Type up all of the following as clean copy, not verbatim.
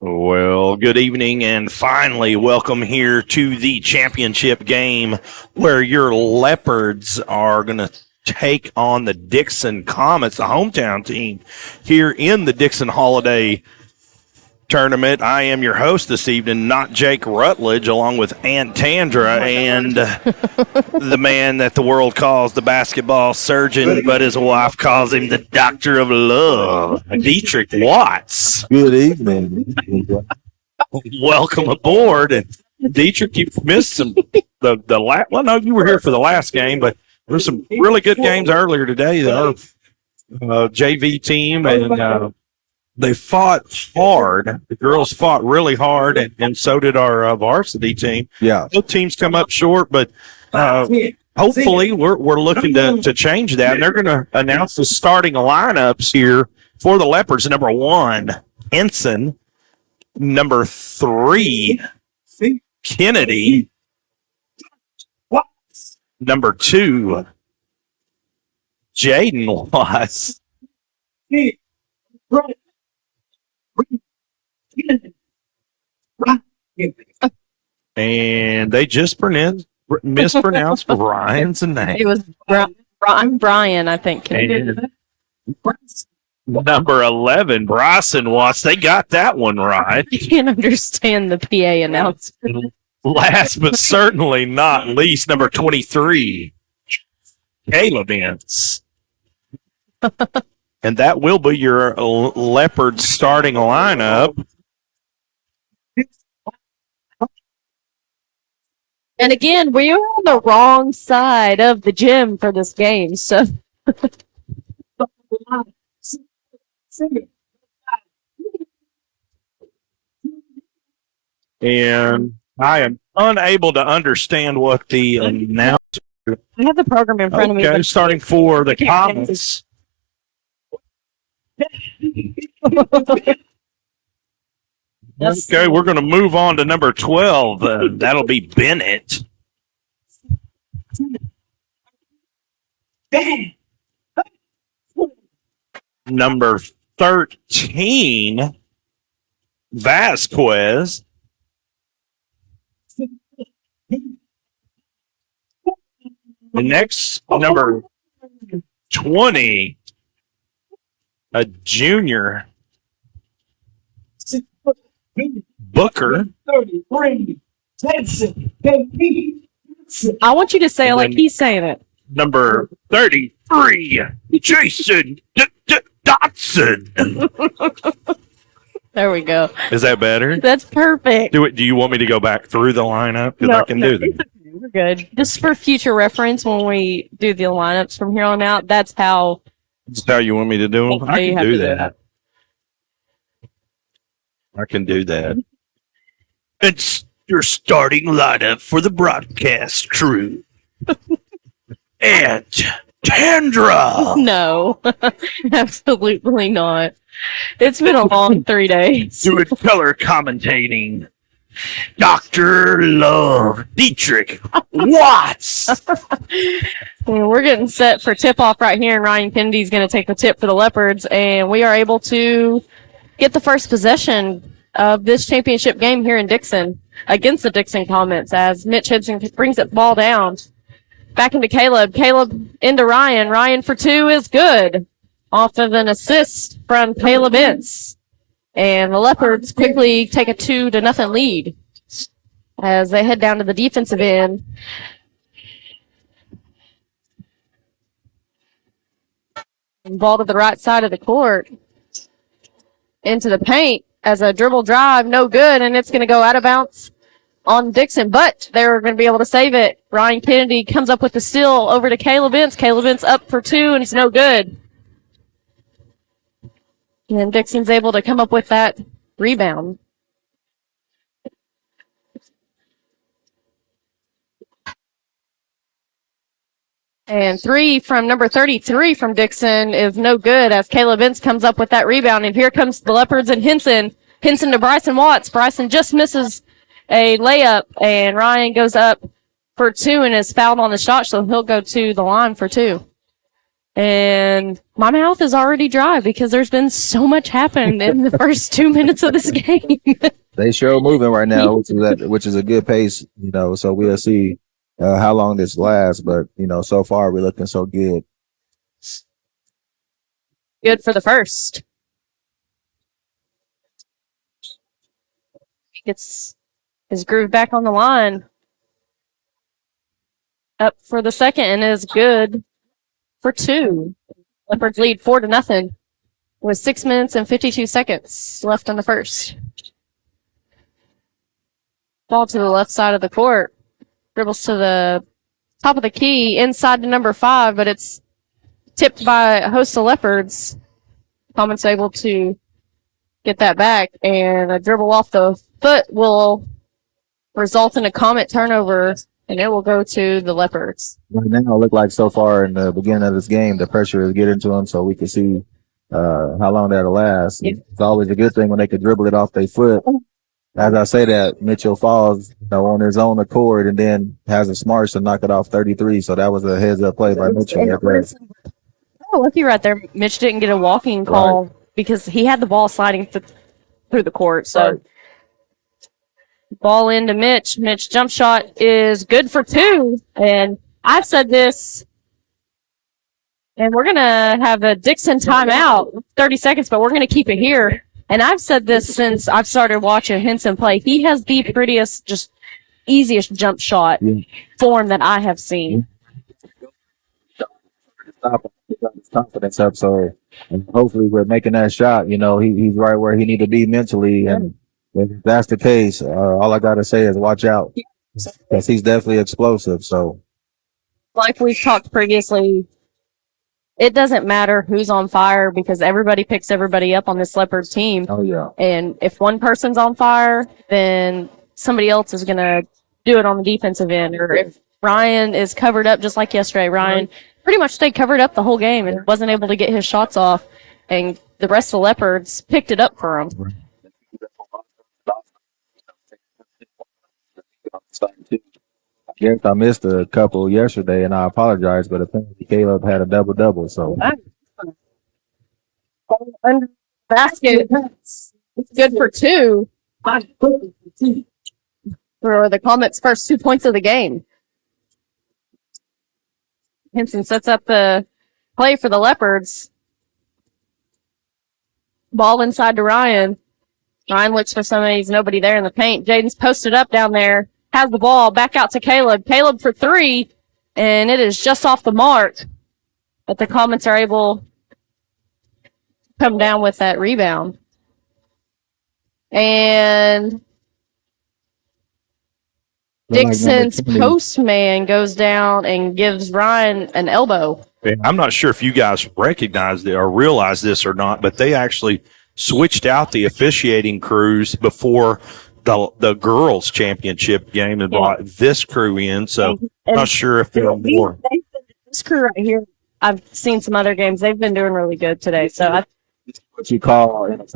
Well, good evening, and finally, welcome here to the championship game where your Leopards are going to take on the Dickson Comets, the hometown team, here in the Dickson Holiday Tournament. I am your host this evening, not Jake Rutledge, along with Aunt Tandra and the man that the world calls the basketball surgeon, but his wife calls him the doctor of love, Dietrich Watts. Good evening. Welcome aboard. And Dietrich, you've missed some well, no, you were here for the last game, but there's some really good games earlier today. Our JV team, and they fought hard. The girls fought really hard, and so did our varsity team. Yeah. Both teams come up short, but hopefully we're looking to change that. And they're going to announce the starting lineups here for the Leopards. Number 1, Ensign. Number 3, Kennedy. Number 2, Jaden Watts. And they just mispronounced Brian's name. It was Brian, I think. And number 11, Bryson Watts. They got that one right. I can't understand the PA announcement. Last but certainly not least, number 23, Caleb Ince. And that will be your Leopard starting lineup. And again, we are on the wrong side of the gym for this game, so. And I am unable to understand what the announcer. I have the program in front of me. Okay, starting for the Comets. Okay, we're going to move on to number 12. That'll be Bennett. Number 13, Vasquez. The next, number 20, a junior, Booker. I want you to say it like he's saying it. Number 33, Jason Dotson. There we go. Is that better? That's perfect. Do you want me to go back through the lineup? Because I can do that. We're good. Just for future reference, when we do the lineups from here on out, that's how you want me to do them? I can do that. I can do that. It's your starting lineup for the broadcast crew. And Tandra. No, absolutely not. It's been a long 3 days. Doing color commentating. Dr. Love Dietrich Watts. We're getting set for tip-off right here, and Ryan Kennedy's going to take the tip for the Leopards, and we are able to get the first possession of this championship game here in Dickson against the Dickson Comets as Mitch Hudson brings the ball down. Back into Caleb. Caleb into Ryan. Ryan for 2 is good. Off of an assist from Caleb Ince. And the Leopards quickly take a 2-0 lead as they head down to the defensive end. And ball to the right side of the court. Into the paint as a dribble drive, no good, and it's going to go out of bounds on Dickson, but they're going to be able to save it. Ryan Kennedy comes up with the steal over to Caleb Ince. Caleb Ince up for 2, and it's no good. And Dickson's able to come up with that rebound. And 3 from number 33 from Dickson is no good as Caleb Ince comes up with that rebound. And here comes the Leopards and Henson. Henson to Bryson Watts. Bryson just misses a layup, and Ryan goes up for 2 and is fouled on the shot, so he'll go to the line for 2. And my mouth is already dry because there's been so much happened in the first 2 minutes of this game. They sure moving right now, which is a good pace, so we'll see how long this lasts. But, so far we're looking so good. Good for the first. Gets his groove back on the line. Up for the second and is good for 2. Leopards lead 4-0 with 6 minutes and 52 seconds left on the first. Ball to the left side of the court. Dribbles to the top of the key inside to number 5, but it's tipped by a host of Leopards. Comet's able to get that back, and a dribble off the foot will result in a Comet turnover, and it will go to the Leopards. Right now, it looked like so far in the beginning of this game, the pressure is getting to them, so we can see how long that'll last. Yeah. It's always a good thing when they can dribble it off their foot. As I say that, Mitchell falls, on his own accord, and then has the smarts to knock it off 33. So that was a heads-up play by Mitchell. Oh, lucky right there. Mitch didn't get a walking call because he had the ball sliding through the court. So ball into Mitch. Mitch jump shot is good for 2. And I've said this, and we're going to have a Dickson timeout, 30 seconds, but we're going to keep it here. And I've said this since I've started watching Henson play. He has the prettiest, just easiest jump shot form that I have seen. His confidence up, so hopefully we're making that shot. He's right where he need to be mentally, and if that's the case, all I gotta say is watch out, because he's definitely explosive. So, like we've talked previously, it doesn't matter who's on fire because everybody picks everybody up on this Leopards team. Oh yeah. And if one person's on fire, then somebody else is gonna do it on the defensive end. Or if Ryan is covered up, just like yesterday, Ryan pretty much stayed covered up the whole game and wasn't able to get his shots off, and the rest of the Leopards picked it up for him. Yes, I missed a couple yesterday, and I apologize, but apparently Caleb had a double-double. So under basket, it's good for 2 for the Comets' first 2 points of the game. Henson sets up the play for the Leopards. Ball inside to Ryan. Ryan looks for somebody. There's nobody there in the paint. Jaden's posted up down there. Has the ball. Back out to Caleb. Caleb for 3. And it is just off the mark. But the Comets are able to come down with that rebound. And Dickson's postman goes down and gives Ryan an elbow. I'm not sure if you guys recognize it or realize this or not, but they actually switched out the officiating crews before the girls' championship game and brought this crew in. So I'm not sure if they're more. This crew right here, I've seen some other games. They've been doing really good today. So what you call in a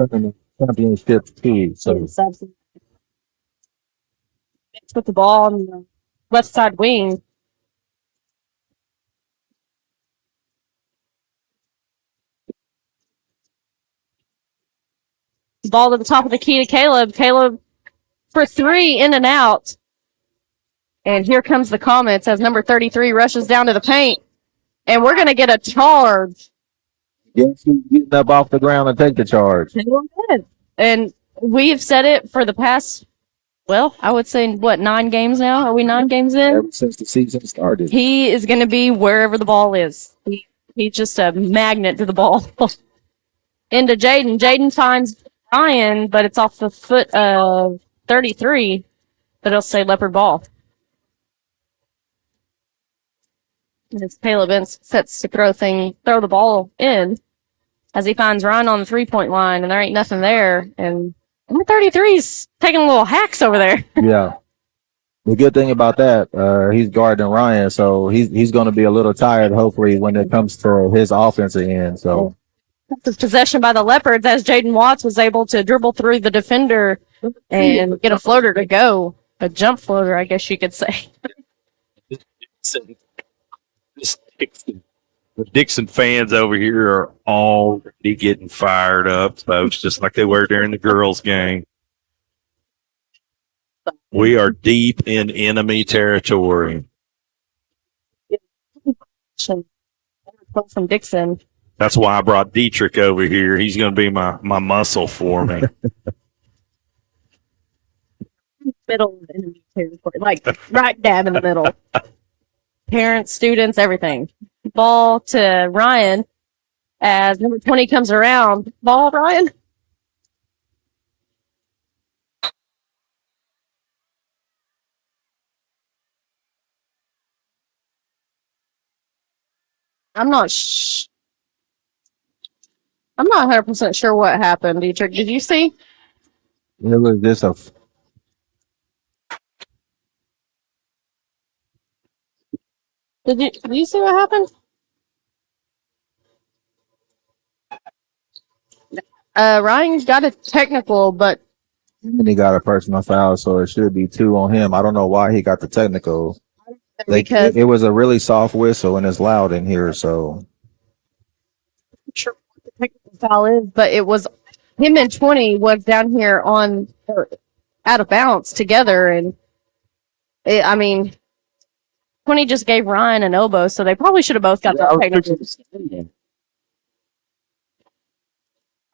championship team. So put the ball on the left side wing. Ball to the top of the key to Caleb. Caleb for 3, in and out. And here comes the Comets as number 33 rushes down to the paint. And we're going to get a charge. Yes, he's getting up off the ground and take the charge. And we've said it for the past, well, I would say, 9 games now? Are we 9 games in? Ever since the season started. He is going to be wherever the ball is. He's just a magnet to the ball. Into Jaden. Jaden finds Ryan, but it's off the foot of 33. But it'll say Leopard ball. And it's Caleb sets to throw the ball in as he finds Ryan on the 3-point line, and there ain't nothing there. And number 33's taking a little hacks over there. Yeah. The good thing about that, he's guarding Ryan, so he's going to be a little tired, hopefully, when it comes to his offensive end. So it's possession by the Leopards as Jaden Watts was able to dribble through the defender and get a floater to go. A jump floater, I guess you could say. The Dickson fans over here are already getting fired up, folks, just like they were during the girls' game. We are deep in enemy territory. From Dickson. That's why I brought Dietrich over here. He's going to be my muscle for me. Middle of enemy territory, like right dab in the middle. Parents, students, everything. Ball to Ryan as number 20 comes around. Ball, Ryan. I'm not 100% sure what happened, Dietrich. Did you see? It was just a. Did you see what happened? Ryan got a technical, but And he got a personal foul, so it should be 2 on him. I don't know why he got the technical. because It was a really soft whistle, and it's loud in here, so. I'm not sure what the technical foul is, but it was him and 20 was down here on or out of bounds together, and I mean, 20 just gave Ryan an elbow, so they probably should have both got the technical.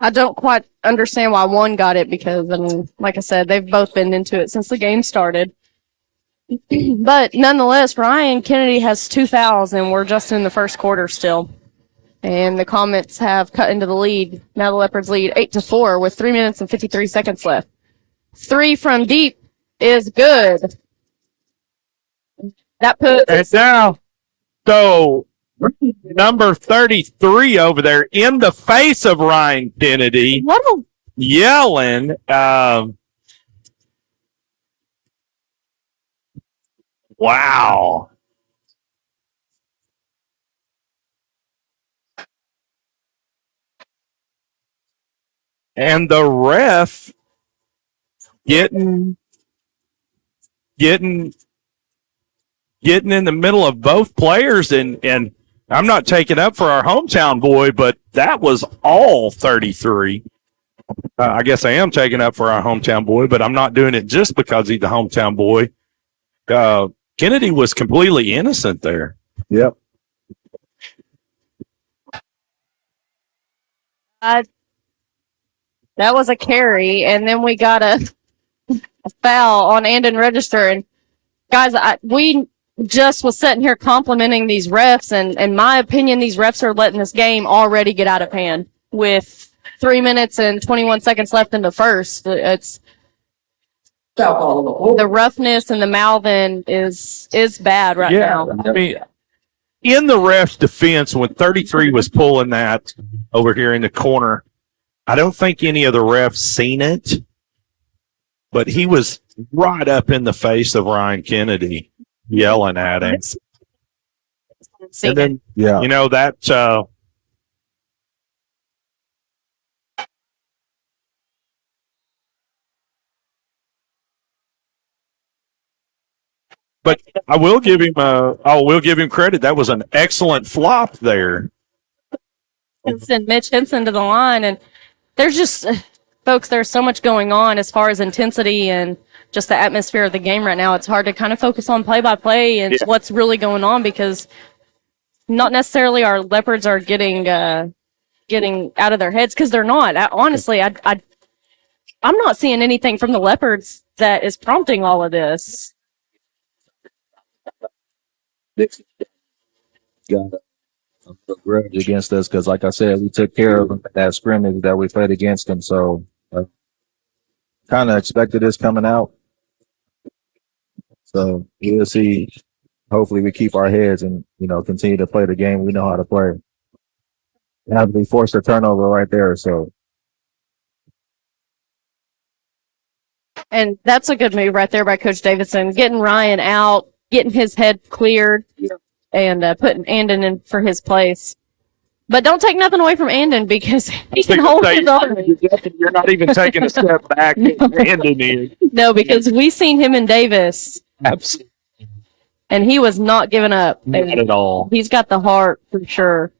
I don't quite understand why one got it because, I mean, like I said, they've both been into it since the game started. But nonetheless, Ryan Kennedy has 2 fouls, and we're just in the first quarter still. And the Comets have cut into the lead. Now the Leopards lead 8-4 with 3 minutes and 53 seconds left. 3 from deep is good. That puts And now, so number 33 over there in the face of Ryan Kennedy what a yelling. Wow. And the ref getting in the middle of both players, and I'm not taking up for our hometown boy, but that was all 33. I guess I am taking up for our hometown boy, but I'm not doing it just because he's the hometown boy. Kennedy was completely innocent there. Yep. That was a carry, and then we got a foul on Andon Register. And guys, we just was sitting here complimenting these refs, and in my opinion, these refs are letting this game already get out of hand with 3 minutes and 21 seconds left in the first. It's the roughness and the mouthing is bad right now. I mean, in the ref's defense, when 33 was pulling that over here in the corner, I don't think any of the refs seen it, but he was right up in the face of Ryan Kennedy yelling at him. And then, Yeah. you know, that but I will give him credit. That was an excellent flop there. Mitch Henson to the line, and there's just folks, there's so much going on as far as intensity and just the atmosphere of the game right now. It's hard to kind of focus on play by play and what's really going on, because not necessarily our Leopards are getting out of their heads, because they're not. Honestly, I'm not seeing anything from the Leopards that is prompting all of this. Dickson got a grudge against us because, like I said, we took care of them in that scrimmage that we played against them. So, kind of expected this coming out. So we'll see. Hopefully, we keep our heads and continue to play the game we know how to play. We forced a turnover right there. So, And that's a good move right there by Coach Davidson, getting Ryan out, getting his head cleared, and putting Andon in for his place. But don't take nothing away from Andon, because he can hold his own. You're not even taking a step back. No, because we seen him in Davis. Absolutely. And he was not giving up. Not at all. He's got the heart for sure.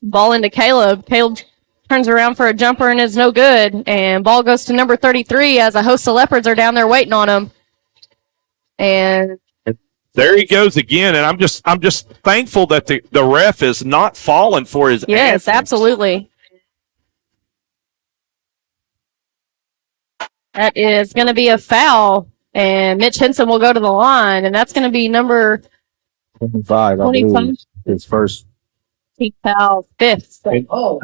Ball into Caleb. Caleb turns around for a jumper and is no good. And ball goes to number 33 as a host of Leopards are down there waiting on him. And there he goes again. And I'm just thankful that the ref is not falling for his yes, antics. absolutely. That is going to be a foul. And Mitch Henson will go to the line. And that's going to be number 25, I believe. His first. He fouled fifth.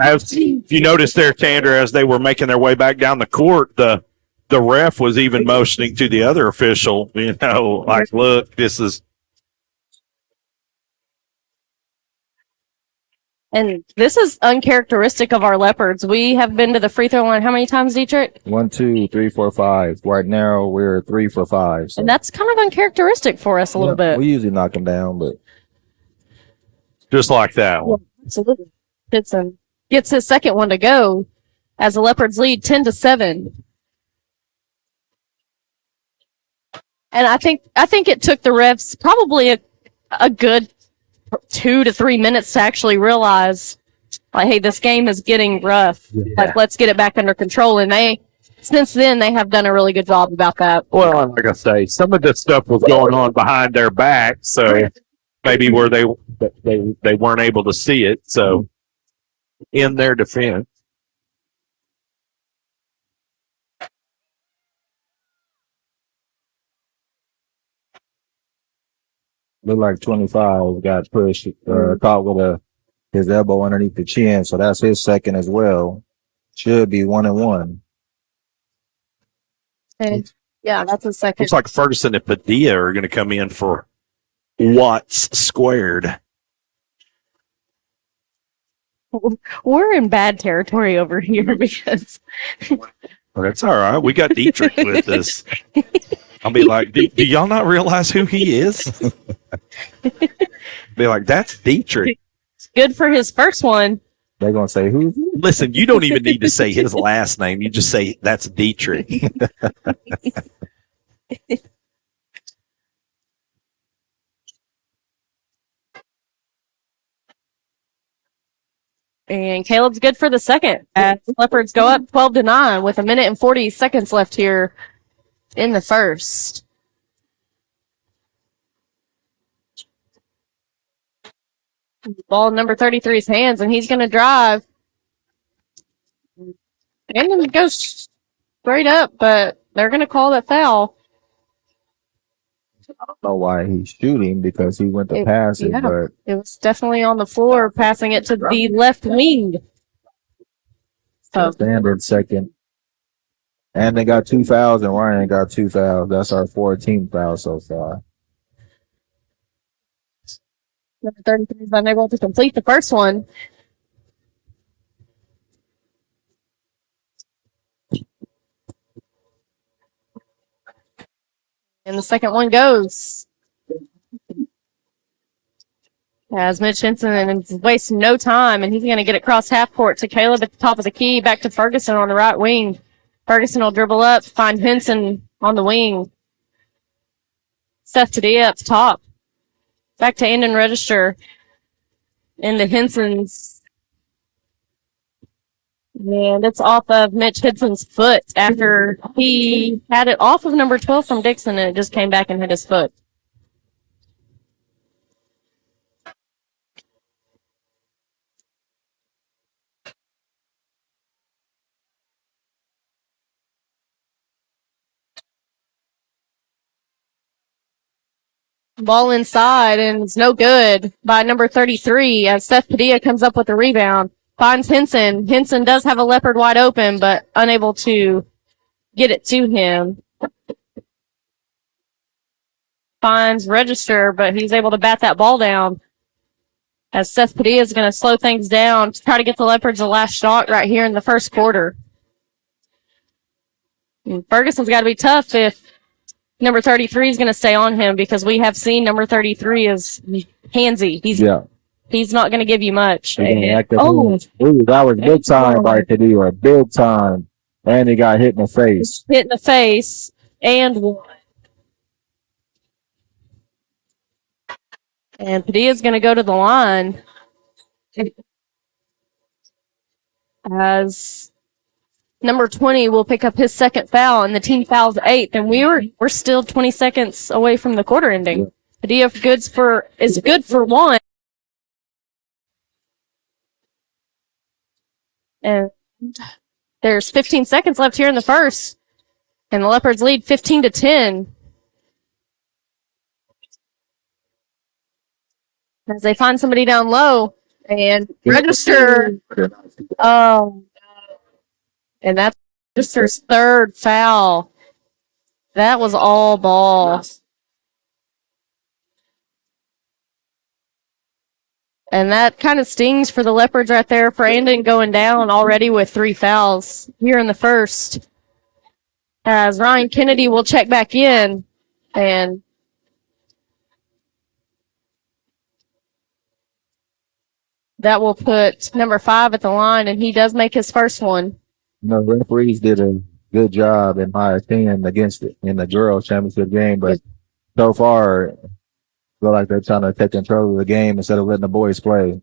As if you notice there, Tandra, as they were making their way back down the court, the ref was even motioning to the other official, like, look, this is. And this is uncharacteristic of our Leopards. We have been to the free throw line how many times, Dietrich? 1, 2, 3, 4, 5. Right now, we're 3 for 5. So. And that's kind of uncharacteristic for us a little bit. We usually knock them down, but. Just like that one. Yeah, absolutely. Dickson gets his second one to go as the Leopards lead 10-7. And I think it took the refs probably a good 2 to 3 minutes to actually realize, like, hey, this game is getting rough. Yeah. Like, let's get it back under control. And since then, they have done a really good job about that. Well, like I say, some of this stuff was going on behind their back, so maybe where they weren't able to see it. So, in their defense. Looked like 25 got pushed, caught with his elbow underneath the chin, so that's his second as well. Should be 1-1. Okay. Yeah, that's a second. Looks like Ferguson and Padilla are going to come in for Watts squared. We're in bad territory over here because. Well, that's all right. We got Dietrich with us. I'll be like, do y'all not realize who he is? Be like, that's Dietrich. It's good for his first one. They're going to say, who? Listen, you don't even need to say his last name. You just say, that's Dietrich. And Caleb's good for the second as Leopards go up 12-9 with 1 minute and 40 seconds left here in the first. Ball in number 33's hands, and he's going to drive. And then goes straight up, but they're going to call that foul. I don't know why he's shooting because he went to pass it, but it was definitely on the floor, passing it to the left wing. So standard second. And they got 2 fouls, and Ryan got 2 fouls. That's our 14th foul so far. number 33 is unable to complete the first one. And the second one goes. As Mitch Henson is wasting no time, and he's going to get it across half court to Caleb at the top of the key, back to Ferguson on the right wing. Ferguson will dribble up, find Henson on the wing. Seth Padilla up top. Back to Andon Register. Into Henson's. And it's off of Mitch Henson's foot after he had it off of number 12 from Dickson, and it just came back and hit his foot. Ball inside, and it's no good by number 33 as Seth Padilla comes up with the rebound. Finds Henson. Henson does have a Leopard wide open, but unable to get it to him. Finds Register, but he's able to bat that ball down. As Seth Padilla is going to slow things down to try to get the Leopards a last shot right here in the first quarter. And Ferguson's got to be tough if number 33 is going to stay on him, because we have seen number 33 is handsy. He's not going to give you much. That was big time by Padilla, big time. And he got hit in the face. Hit in the face and one. And Padilla's going to go to the line as number 20 will pick up his second foul, and the team fouls 8th, and we're still 20 seconds away from the quarter ending. Padilla is good for 1. And there's 15 seconds left here in the first, and the Leopards lead 15-10. As they find somebody down low and register. And that's Register's third foul. That was all ball. And that kind of stings for the Leopards right there for Andon going down already with 3 fouls here in the first. As Ryan Kennedy will check back in, and that will put number 5 at the line, and he does make his first one. Referees did a good job, in my opinion, against it in the girls' championship game, but so far, I feel like they're trying to take control of the game instead of letting the boys play.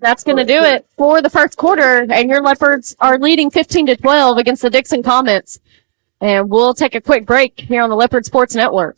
That's going to do it for the first quarter, and your Leopards are leading 15-12 against the Dickson Comets. And we'll take a quick break here on the Leopard Sports Network.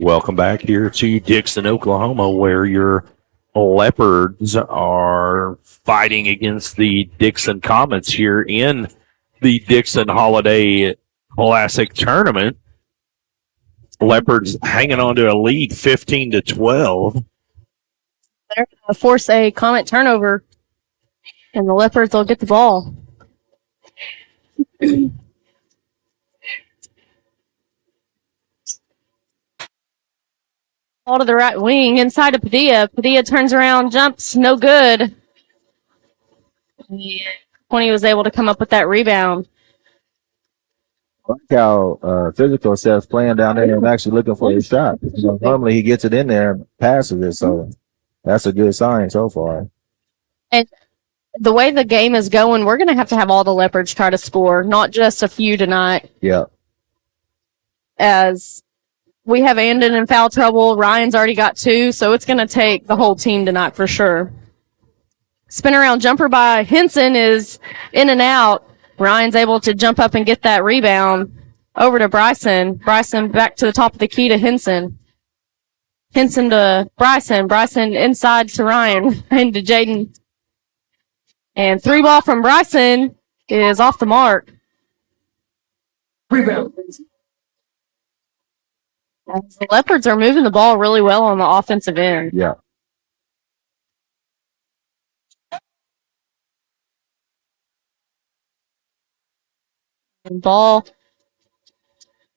Welcome back here to Dickson, Oklahoma, where your Leopards are fighting against the Dickson Comets here in the Dickson Holiday Classic Tournament. Leopards hanging on to a lead 15-12. They're going to force a Comet turnover, and the Leopards will get the ball. Ball to the right wing, inside of Padilla. Padilla turns around, jumps, no good. 20 was able to come up with that rebound. I like how physical Seth's playing down there and actually looking for his shot. Normally he gets it in there and passes it, so that's a good sign so far. And the way the game is going, we're going to have all the Leopards try to score, not just a few tonight. Yeah. As we have Andon in foul trouble. Ryan's already got 2, so it's going to take the whole team tonight for sure. Spin around jumper by Henson is in and out. Ryan's able to jump up and get that rebound over to Bryson. Bryson back to the top of the key to Henson. Henson to Bryson. Bryson inside to Ryan and to Jaden. And 3 ball from Bryson is off the mark. Rebound. The Leopards are moving the ball really well on the offensive end. Yeah. And ball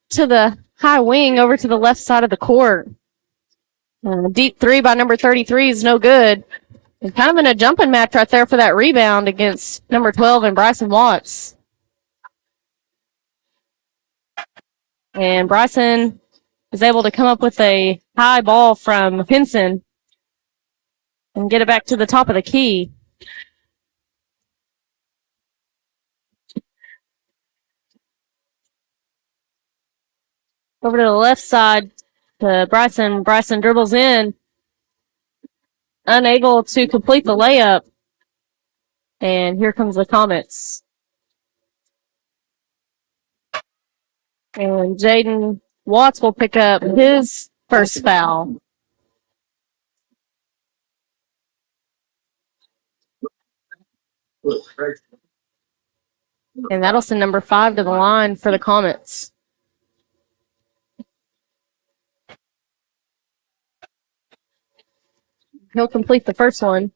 to the high wing over to the left side of the court. Deep 3 by number 33 is no good. And kind of in a jumping match right there for that rebound against number 12 and Bryson Watts. And Bryson is able to come up with a high ball from Henson and get it back to the top of the key. Over to the left side to Bryson. Bryson dribbles in. Unable to complete the layup. And here comes the Comets. And Jaden Watts will pick up his first foul. And that'll send number 5 to the line for the Comets. He'll complete the first one.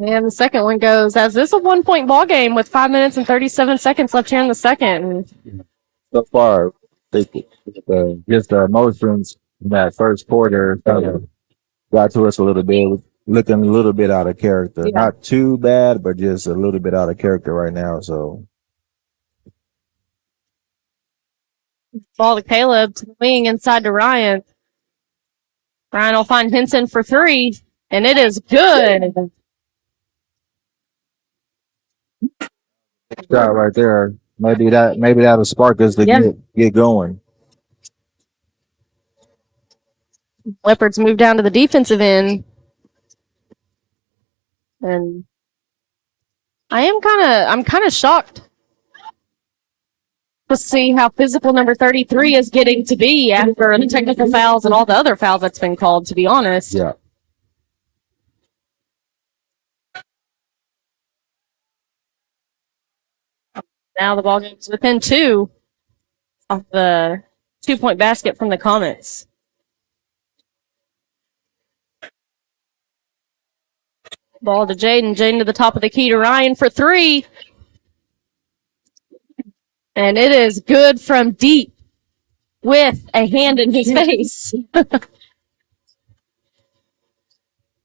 And the second one goes as this is a 1-point ball game with 5 minutes and 37 seconds left here in the second. So far, just the emotions in that first quarter kind of got to us a little bit. Looking a little bit out of character. Yeah. Not too bad, but just a little bit out of character right now. So Ball to Caleb to the wing inside to Ryan. Ryan will find Henson for 3, and it is good. shot right there. Maybe that'll spark us to get going. Leopards move down to the defensive end. And I'm kind of shocked to see how physical number 33 is getting to be after the technical fouls and all the other fouls that's been called, to be honest. Yeah. Now the ball game's within 2 of the 2-point basket from the Comets. Ball to Jaden. Jaden to the top of the key to Ryan for 3. And it is good from deep with a hand in his face.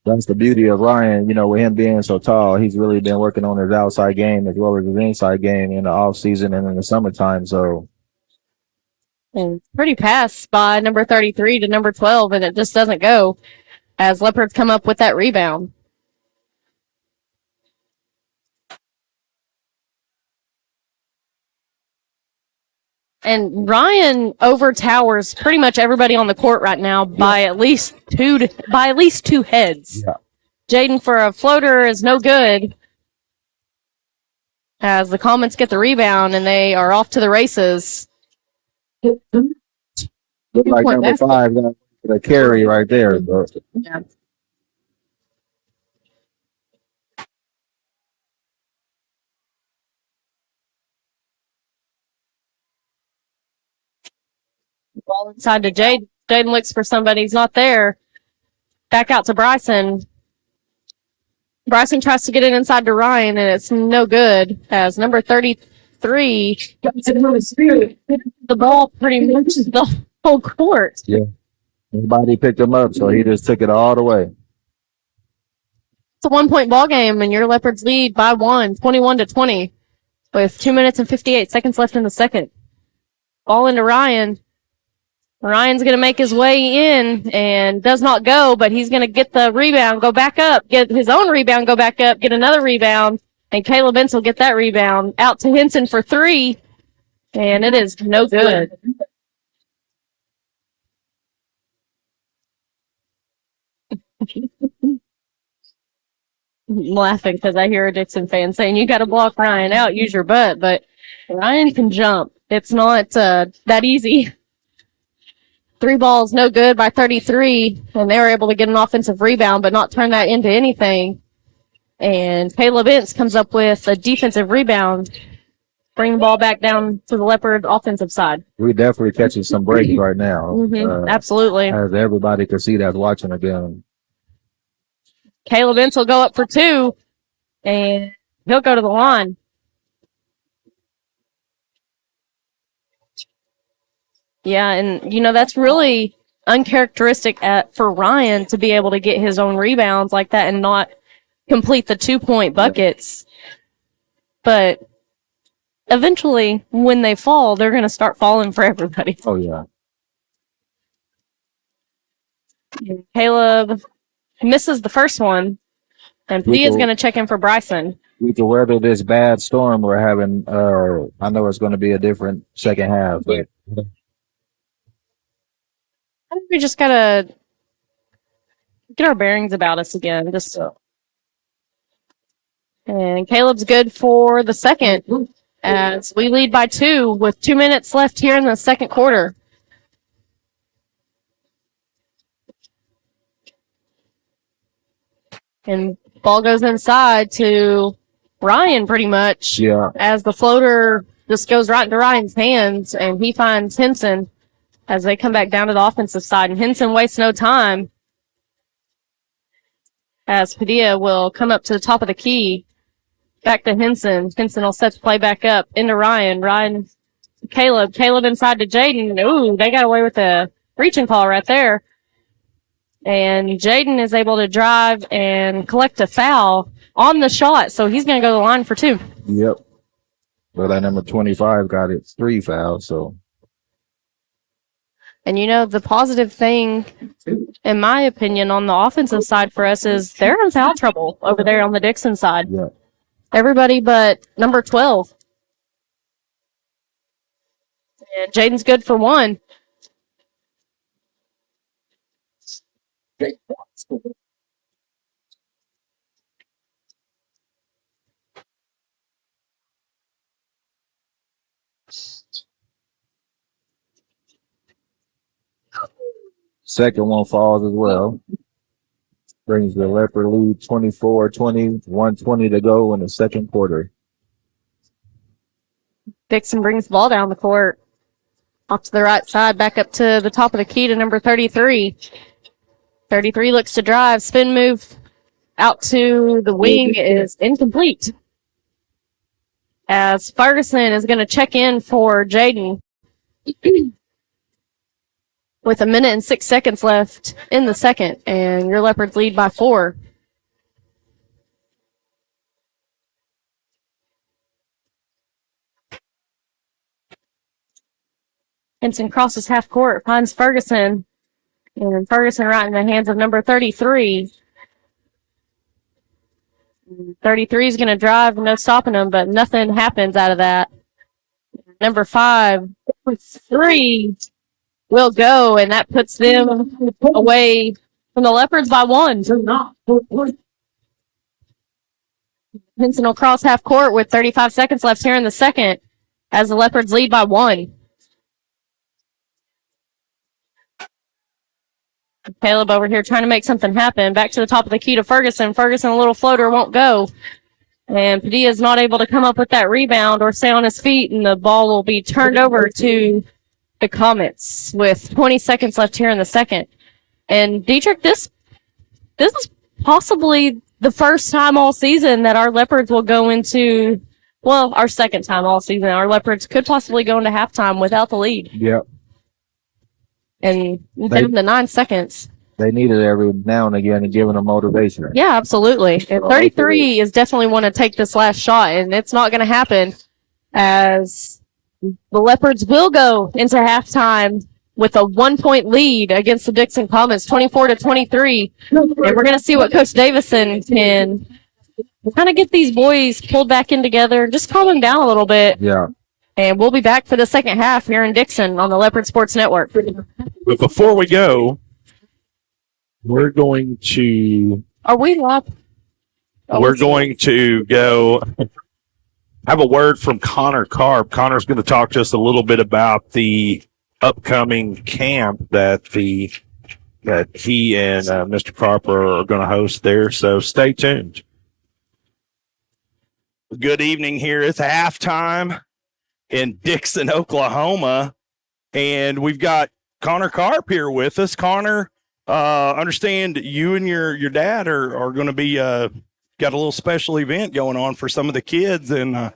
That's the beauty of Ryan, with him being so tall. He's really been working on his outside game as well as his inside game in the off season and in the summertime. So And pretty pass by number 33 to number 12, and it just doesn't go as Leopards come up with that rebound. And Ryan overtowers pretty much everybody on the court right now by at least two heads. Yeah. Jaden for a floater is no good as the Comets get the rebound and they are off to the races. look like point number basket. 5 got the carry right there. But Yeah. Ball inside to Jaden. Jaden looks for somebody. He's not there. Back out to Bryson. Bryson tries to get it inside to Ryan, and it's no good as number 33 the ball pretty much the whole court. nobody picked him up, so he just took it all the way. It's a 1-point ball game, and your Leopards lead by 1, 21-20, with 2 minutes and 58 seconds left in the second. Ball into Ryan. Ryan's going to make his way in and does not go, but he's going to get the rebound, go back up, get his own rebound, go back up, get another rebound, and Caleb Ince will get that rebound. Out to Henson for 3, and it is no good. I'm laughing because I hear a Dickson fan saying, you got to block Ryan out, use your butt, but Ryan can jump. It's not that easy. 3 balls, no good by 33, and they were able to get an offensive rebound but not turn that into anything. And Caleb Ince comes up with a defensive rebound, bring the ball back down to the Leopard offensive side. We're definitely catching some breaks right now. Absolutely. As everybody can see that's watching the game. Caleb Ince will go up for 2, and he'll go to the line. Yeah, and, that's really uncharacteristic for Ryan to be able to get his own rebounds like that and not complete the 2-point buckets. But eventually, when they fall, they're going to start falling for everybody. Oh, yeah. Caleb misses the first one, and We Padilla's can- going to check in for Bryson. We can weather this bad storm we're having. I know it's going to be a different second half, but I think we just got to get our bearings about us again. And Caleb's good for the second as we lead by 2 with 2 minutes left here in the second quarter. And ball goes inside to Ryan pretty much yeah, as the floater just goes right into Ryan's hands, and he finds Henson as they come back down to the offensive side. And Henson wastes no time as Padilla will come up to the top of the key. Back to Henson. Henson will set the play back up into Ryan. Ryan, Caleb. Caleb inside to Jaden. Ooh, they got away with a reaching call right there. And Jaden is able to drive and collect a foul on the shot, so he's going to go to the line for 2. yep. But that number 25 got it 3 fouls, so. And the positive thing, in my opinion, on the offensive side for us is they're in foul trouble over there on the Dickson side. Yeah. Everybody but number 12. And Jaden's good for 1. Second one falls as well. Brings the Leopard lead 24-20, 1:20 to go in the second quarter. Dickson brings the ball down the court. Off to the right side, back up to the top of the key to number 33. 33 looks to drive. Spin move out to the wing is incomplete. As Ferguson is going to check in for Jaden. With 1 minute and 6 seconds left in the second, and your Leopards lead by 4. Henson crosses half court, finds Ferguson, and Ferguson right in the hands of number 33. 33 is going to drive, no stopping him, but nothing happens out of that. Number 5, 3 will go, and that puts them away from the Leopards by 1. Henson will cross half court with 35 seconds left here in the second as the Leopards lead by 1. Caleb over here trying to make something happen. Back to the top of the key to Ferguson. Ferguson, a little floater, won't go. And Padilla is not able to come up with that rebound or stay on his feet, and the ball will be turned over to the Comets with 20 seconds left here in the second. And Dietrich, this is possibly the first time all season that our Leopards will go into, well, our second time all season. Our Leopards could possibly go into halftime without the lead. Yep. And down to 9 seconds. They need it every now and again and giving them motivation. Yeah, absolutely. And 33 is definitely want to take this last shot, and it's not going to happen as the Leopards will go into halftime with a 1-point lead against the Dickson Comets, 24-23. And we're going to see what Coach Davison can kind of get these boys pulled back in together, just calm them down a little bit. Yeah. And we'll be back for the second half here in Dickson on the Leopard Sports Network. But before we go, we're going to Are we live? we're going to go have a word from Connor Karp. Connor's going to talk to us a little bit about the upcoming camp that he and Mr. Karp are going to host there. So stay tuned. Good evening here. It's halftime in Dickson, Oklahoma, and we've got Connor Karp here with us. Connor, understand you and your dad are going to be got a little special event going on for some of the kids, and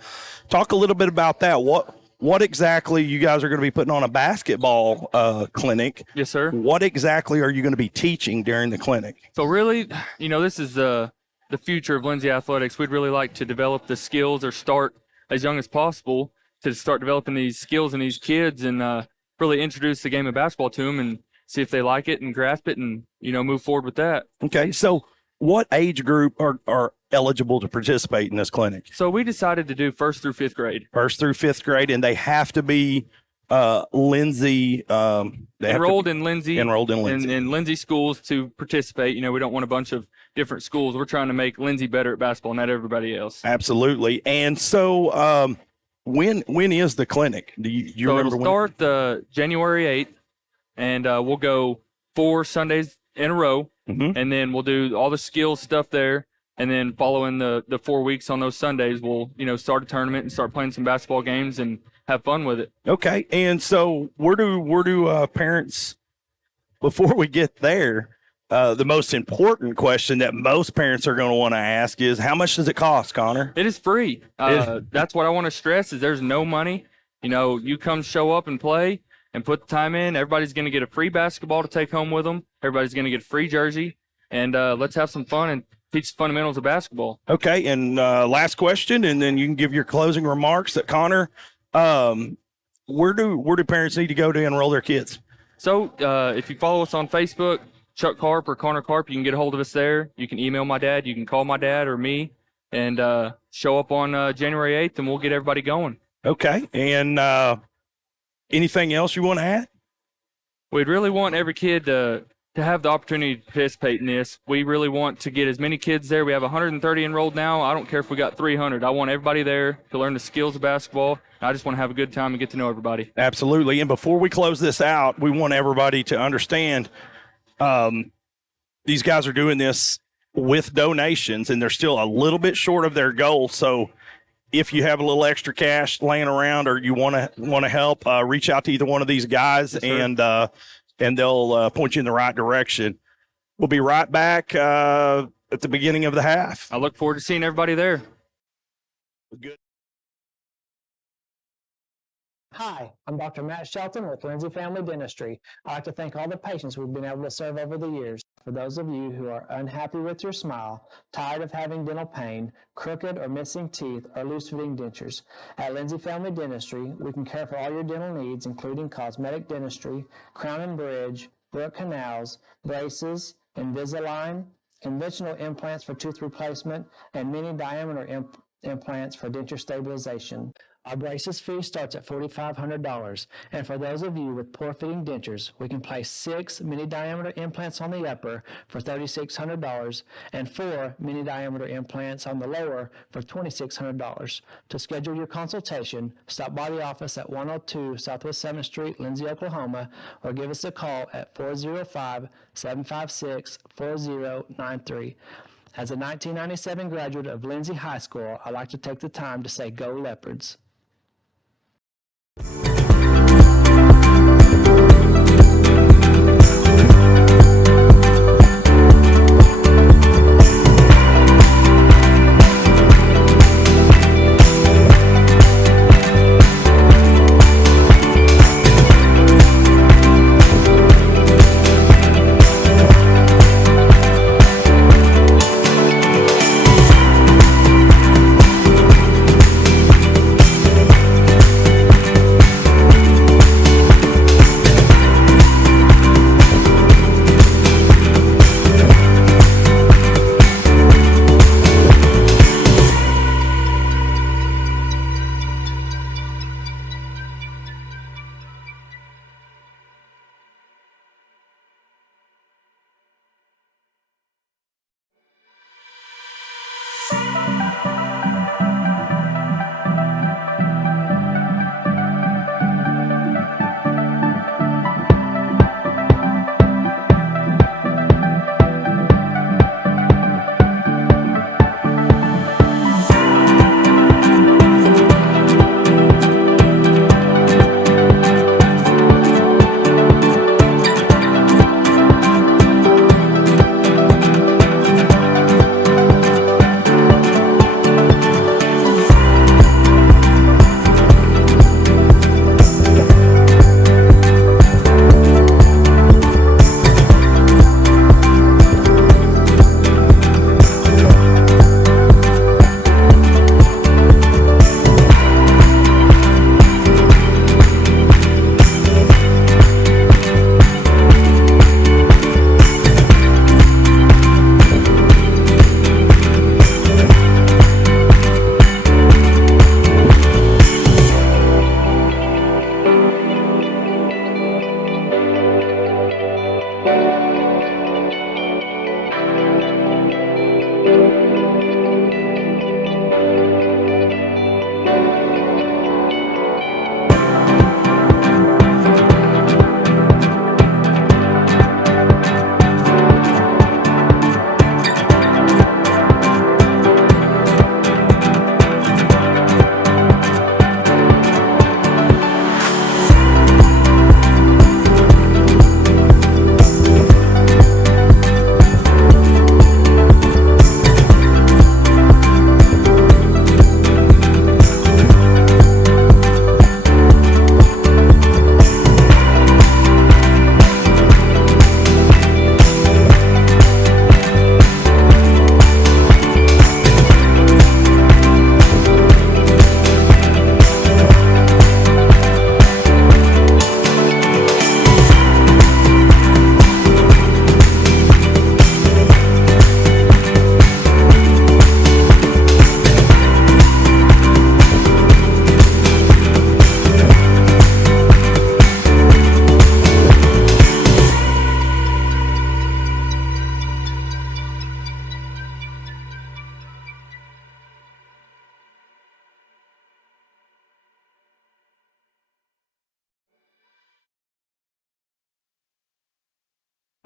talk a little bit about that. What exactly you guys are going to be putting on a basketball clinic? Yes, sir. What exactly are you going to be teaching during the clinic? So really, this is the future of Lindsay Athletics. We'd really like to develop the skills or start as young as possible to start developing these skills in these kids and really introduce the game of basketball to them. And see if they like it and grasp it and, move forward with that. Okay, so what age group are eligible to participate in this clinic? So we decided to do 1st through 5th grade. 1st through 5th grade, and they have to be Lindsay Enrolled in Lindsay. in Lindsay schools to participate. We don't want a bunch of different schools. We're trying to make Lindsay better at basketball, not everybody else. Absolutely. And so when is the clinic? Do you remember it'll start the January 8th, and we'll go 4 Sundays in a row, and then we'll do all the skills stuff there. And then following the 4 weeks on those Sundays, we'll, start a tournament and start playing some basketball games and have fun with it. Okay. And so where do parents, before we get there, the most important question that most parents are going to want to ask is, how much does it cost, Connor? It is free. That's what I want to stress is there's no money. You come show up and play and put the time in. Everybody's going to get a free basketball to take home with them. Everybody's going to get a free jersey. And let's have some fun and teach the fundamentals of basketball. Okay, and last question, and then you can give your closing remarks. That Connor, where do parents need to go to enroll their kids? So if you follow us on Facebook, Chuck Carp or Connor Carp, you can get a hold of us there. You can email my dad. You can call my dad or me, and show up on January 8th, and we'll get everybody going. Okay, and anything else you want to add? We'd really want every kid to have the opportunity to participate in this. We really want to get as many kids there. We have 130 enrolled now. I don't care if we got 300. I want everybody there to learn the skills of basketball. I just want to have a good time and get to know everybody. Absolutely. And before we close this out, we want everybody to understand these guys are doing this with donations, and they're still a little bit short of their goal. So if you have a little extra cash laying around or you want to help, reach out to either one of these guys, yes, and they'll point you in the right direction. We'll be right back at the beginning of the half. I look forward to seeing everybody there. Good. Hi, I'm Dr. Matt Shelton with Lindsay Family Dentistry. I'd like to thank all the patients we've been able to serve over the years. For those of you who are unhappy with your smile, tired of having dental pain, crooked or missing teeth, or loose-fitting dentures, at Lindsay Family Dentistry, we can care for all your dental needs, including cosmetic dentistry, crown and bridge, root canals, braces, Invisalign, conventional implants for tooth replacement, and mini diameter implants for denture stabilization. Our braces fee starts at $4,500, and for those of you with poor-fitting dentures, we can place 6 mini-diameter implants on the upper for $3,600 and 4 mini-diameter implants on the lower for $2,600. To schedule your consultation, stop by the office at 102 Southwest 7th Street, Lindsay, Oklahoma, or give us a call at 405-756-4093. As a 1997 graduate of Lindsay High School, I'd like to take the time to say go Leopards.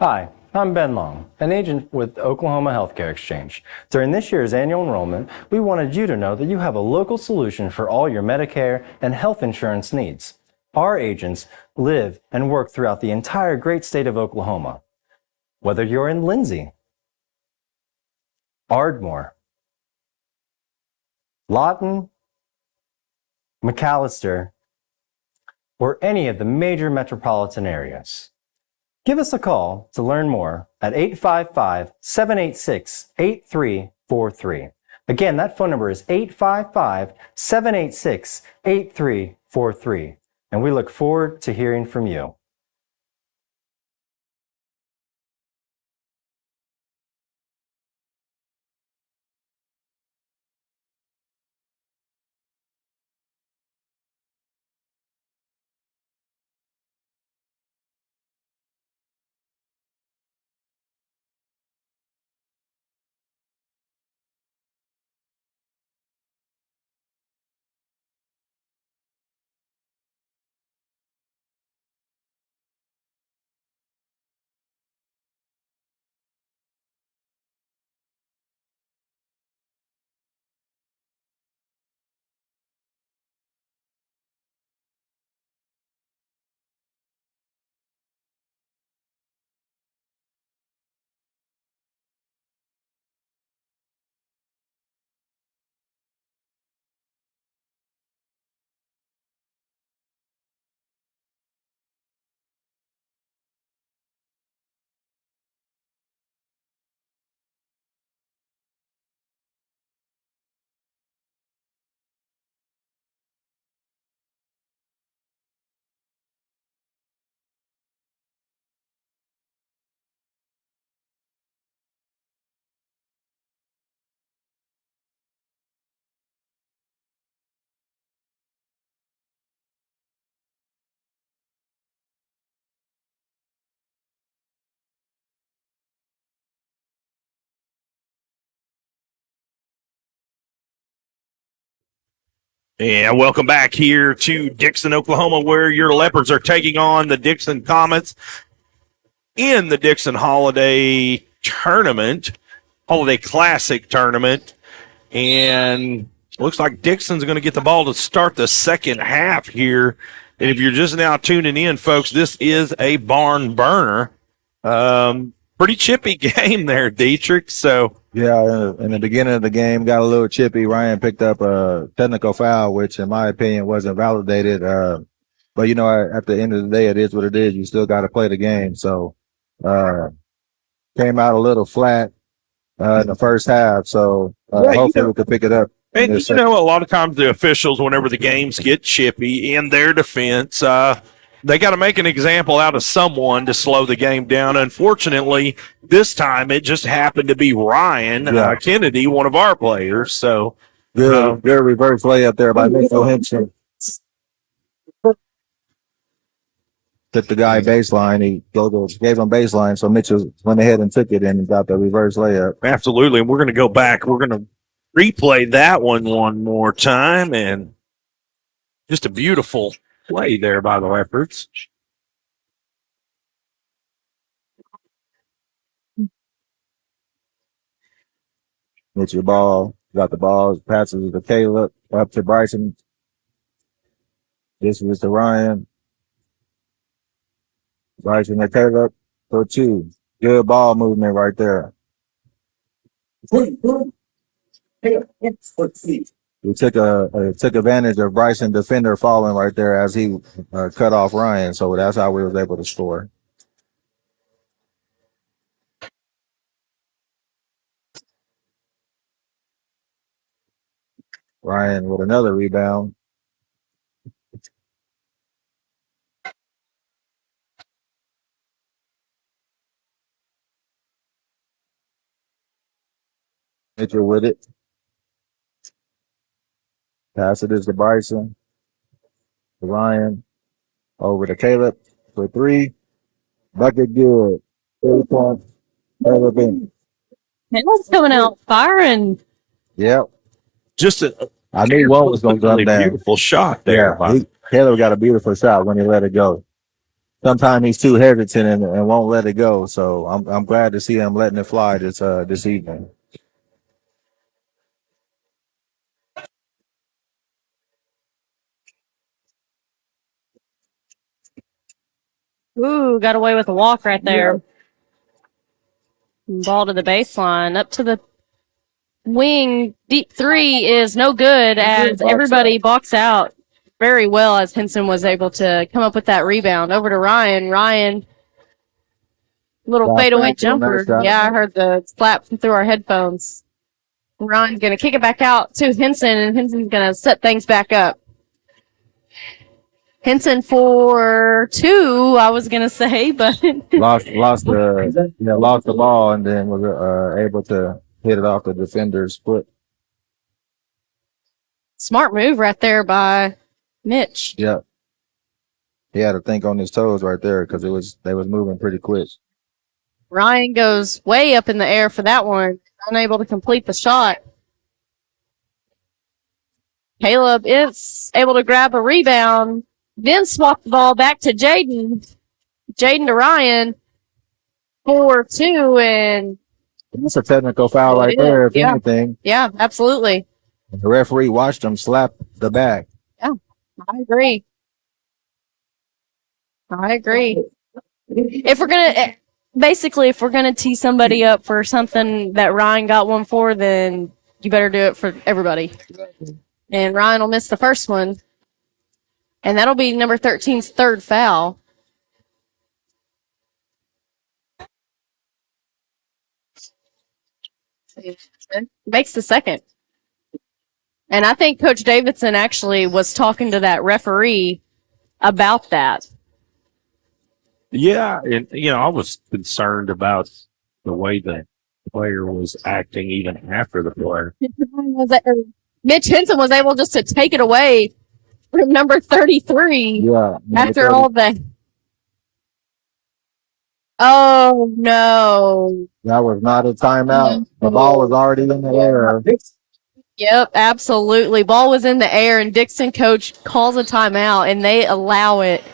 Hi, I'm Ben Long, an agent with Oklahoma Healthcare Exchange. During this year's annual enrollment, we wanted you to know that you have a local solution for all your Medicare and health insurance needs. Our agents live and work throughout the entire great state of Oklahoma. Whether you're in Lindsay, Ardmore, Lawton, McAllister, or any of the major metropolitan areas. Give us a call to learn more at 855-786-8343. Again, that phone number is 855-786-8343. And we look forward to hearing from you. And welcome back here to Dickson, Oklahoma, where your Leopards are taking on the Dickson Comets in the Dickson Holiday Tournament, Holiday Classic Tournament. And looks like Dickson's going to get the ball to start the second half here. And if you're just now tuning in, folks, this is a barn burner. Pretty chippy game there, Dietrich. So, Yeah, in the beginning of the game, got a little chippy. Ryan picked up a technical foul, which in my opinion wasn't validated. But you know, at the end of the day, it is what it is. You still got to play the game. So, came out a little flat in the first half. So hopefully we can pick it up. And, you know, a lot of times the officials, whenever the games get chippy, in their defense, they got to make an example out of someone to slow the game down. Unfortunately, this time it just happened to be Ryan Kennedy, one of our players. So good reverse layup there by Mitchell Henson. Took the guy baseline. He gave him baseline, so Mitchell went ahead and took it and got the reverse layup. Absolutely. And we're going to go back. We're going to replay that one more time. And just a beautiful play there by the Leopards. Mitchell ball. Got the ball. Passes to Caleb. Up to Bryson. This is to Ryan. Bryson to Caleb for two. Good ball movement right there. We took advantage of Bryson defender falling right there as he cut off Ryan. So that's how we was able to score. Ryan with another rebound. Mitchell with it. Pass it is to Bryson. To Ryan. Over to Caleb for three. Bucket good. 3 points. Caleb in. Caleb's coming out firing. Yep. Just I knew one was going to come down. Beautiful shot there. Yeah, Caleb got a beautiful shot when he let it go. sometimes he's too hesitant and won't let it go. So I'm glad to see him letting it fly this evening. Ooh, got away with a walk right there. Ball to the baseline, up to the wing. Deep three is no good as everybody box out very well as Henson was able to come up with that rebound. Over to Ryan. Ryan, little fadeaway jumper. Yeah, I heard the slap through our headphones. Ryan's going to kick it back out to Henson, and Henson's going to set things back up. Henson for two, I was going to say, but lost the ball and then was able to hit it off the defender's foot. Smart move right there by Mitch. Yeah. He had to think on his toes right there because they was moving pretty quick. Ryan goes way up in the air for that one, unable to complete the shot. Caleb is able to grab a rebound, then swap the ball back to Jaden. Jaden to Ryan for two, and That's a technical foul right there, if anything. yeah, absolutely. The referee watched him slap the back. Yeah, I agree. If we're gonna tee somebody up for something that Ryan got one for, then you better do it for everybody. And Ryan will miss the first one. And that'll be number 13's third foul. Makes the second. And I think Coach Davidson actually was talking to that referee about that. Yeah, and I was concerned about the way the player was acting even after the play. Mitch Henson was able just to take it away from number 33. Yeah. After all that. Oh, no. That was not a timeout. The ball was already in the air. Yep, absolutely. Ball was in the air, and Dickson coach calls a timeout, and they allow it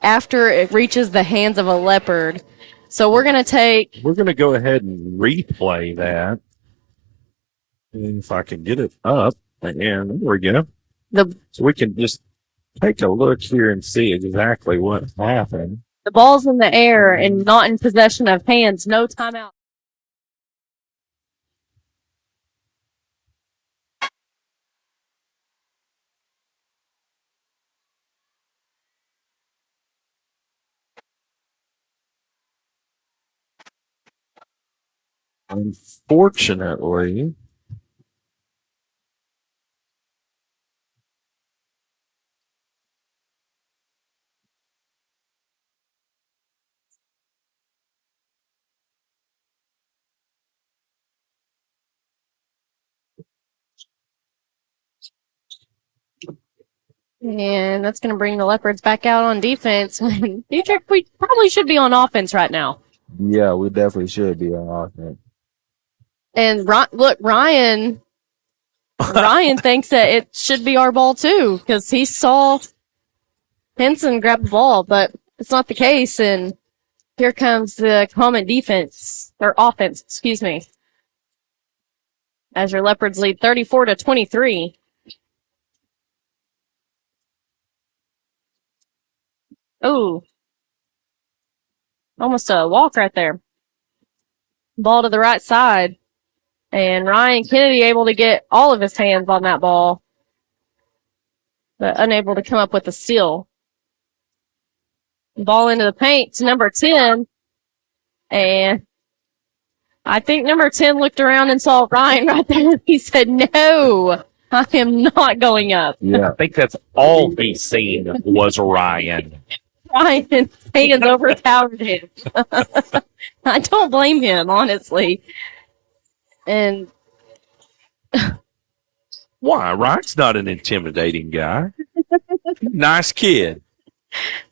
after it reaches the hands of a Leopard. So we're going to go ahead and replay that. And if I can get it up, and there we go. So we can just take a look here and see exactly what happened. The ball's in the air and not in possession of hands. No timeout. Unfortunately, And that's going to bring the Leopards back out on defense. Dietrich, we probably should be on offense right now. Yeah, we definitely should be on offense. And look, Ryan thinks that it should be our ball too because he saw Henson grab the ball, but it's not the case. And here comes the Comet offense, excuse me. As your Leopards lead 34-23. Oh, almost a walk right there. Ball to the right side. And Ryan Kennedy able to get all of his hands on that ball, but unable to come up with a steal. Ball into the paint to number 10. And I think number 10 looked around and saw Ryan right there. He said, no, I am not going up. Yeah. I think that's all he seen was Ryan. Ryan's hands overpowered him. I don't blame him, honestly. And why? Ryan's not an intimidating guy. Nice kid.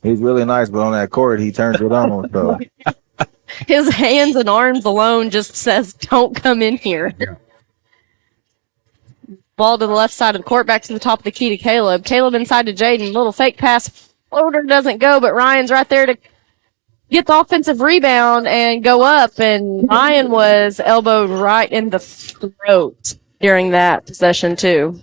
He's really nice, but on that court, he turns it on. So his hands and arms alone just says, don't come in here. Yeah. Ball to the left side of the court, back to the top of the key to Caleb. Caleb inside to Jaden. Little fake pass. Floater doesn't go, but Ryan's right there to get the offensive rebound and go up, and Ryan was elbowed right in the throat during that possession too.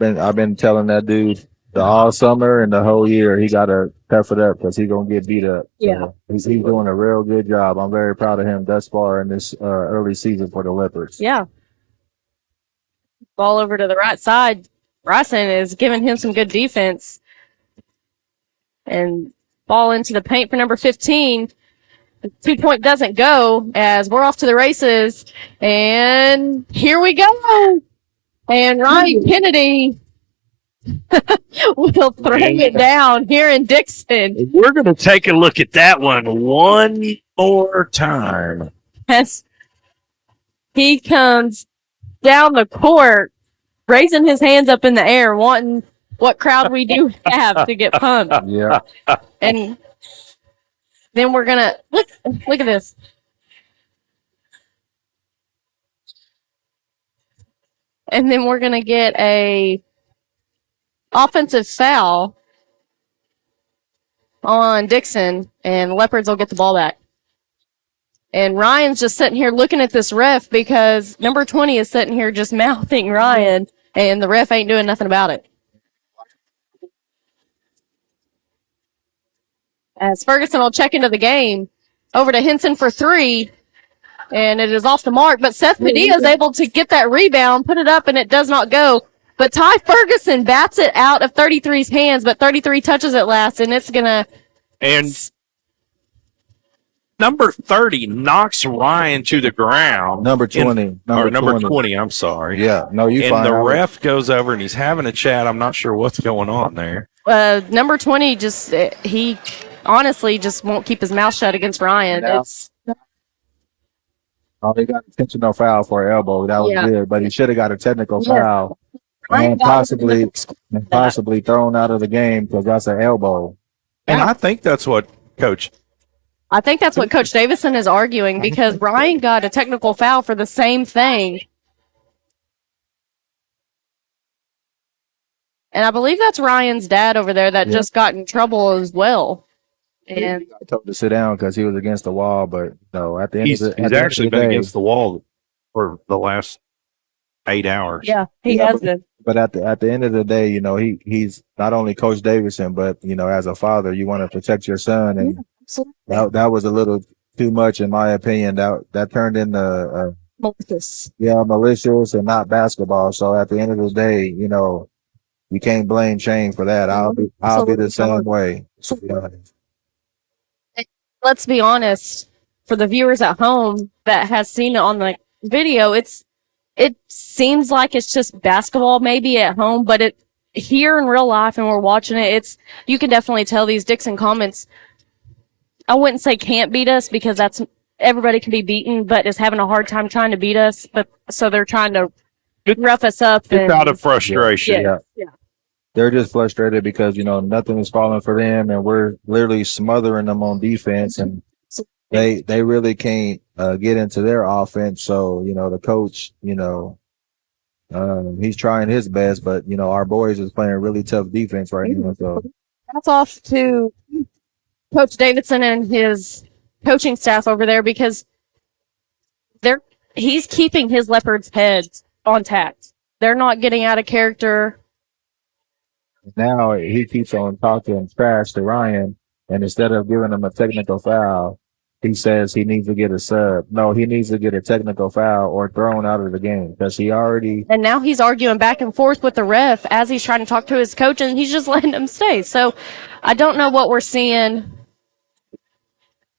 I've been telling that dude the all summer and the whole year he got to tough it up because he's gonna get beat up. Yeah. So he's doing a real good job. I'm very proud of him thus far in this early season for the Leopards. Yeah. Ball over to the right side. Bryson is giving him some good defense. And ball into the paint for number 15. The 2-point doesn't go as we're off to the races. And here we go. And Ryan Kennedy will throw it down here in Dickson. We're going to take a look at that one more time. As he comes down the court, raising his hands up in the air, wanting what crowd we do have to get pumped. Yeah. And then we're gonna look at this. And then we're gonna get a offensive foul on Dickson, and Leopards will get the ball back. And Ryan's just sitting here looking at this ref because number 20 is sitting here just mouthing Ryan, and the ref ain't doing nothing about it. As Ferguson will check into the game, over to Henson for 3, and it is off the mark. But Seth Padilla is able to get that rebound, put it up, and it does not go. But Ty Ferguson bats it out of 33's hands, but 33 touches it last, and it's going to. And number 30 knocks Ryan to the ground. Number 20. Number 20, I'm sorry. Yeah. No, you And fine. the ref goes over and he's having a chat. I'm not sure what's going on there. Number 20 just, he honestly just won't keep his mouth shut against Ryan. Yeah. He got intentional foul for an elbow. That was good, but he should have got a technical foul and possibly thrown out of the game because that's an elbow. And I think that's what Coach Davison is arguing because Ryan got a technical foul for the same thing. And I believe that's Ryan's dad over there that just got in trouble as well. And I told him to sit down because he was against the wall, but no, at the end he's of the he's actually been day, against the wall for the last 8 hours. yeah, he has been. But at the end of the day, you know, he's not only Coach Davison, but you know, as a father, you want to protect your son, and that was a little too much in my opinion. That turned into malicious and not basketball. So at the end of the day, you know, you can't blame Shane for that. I'll be the same way. Let's be honest, for the viewers at home that has seen it on the video, it seems like it's just basketball maybe at home, but it here in real life and we're watching it, you can definitely tell these Dickson Comets, I wouldn't say can't beat us because that's everybody can be beaten, but is having a hard time trying to beat us. But so they're trying to rough us up. It's out of frustration. Yeah. They're just frustrated because, you know, nothing is falling for them and we're literally smothering them on defense and they really can't get into their offense. So, you know, the coach, you know, he's trying his best, but, you know, our boys is playing really tough defense right now. So that's off to Coach Davidson and his coaching staff over there because he's keeping his Leopards' heads on tact. They're not getting out of character. now he keeps on talking trash to Ryan, and instead of giving him a technical foul, he says he needs to get a sub. No, he needs to get a technical foul or thrown out of the game because he already. And now he's arguing back and forth with the ref as he's trying to talk to his coach, and he's just letting him stay. So I don't know what we're seeing.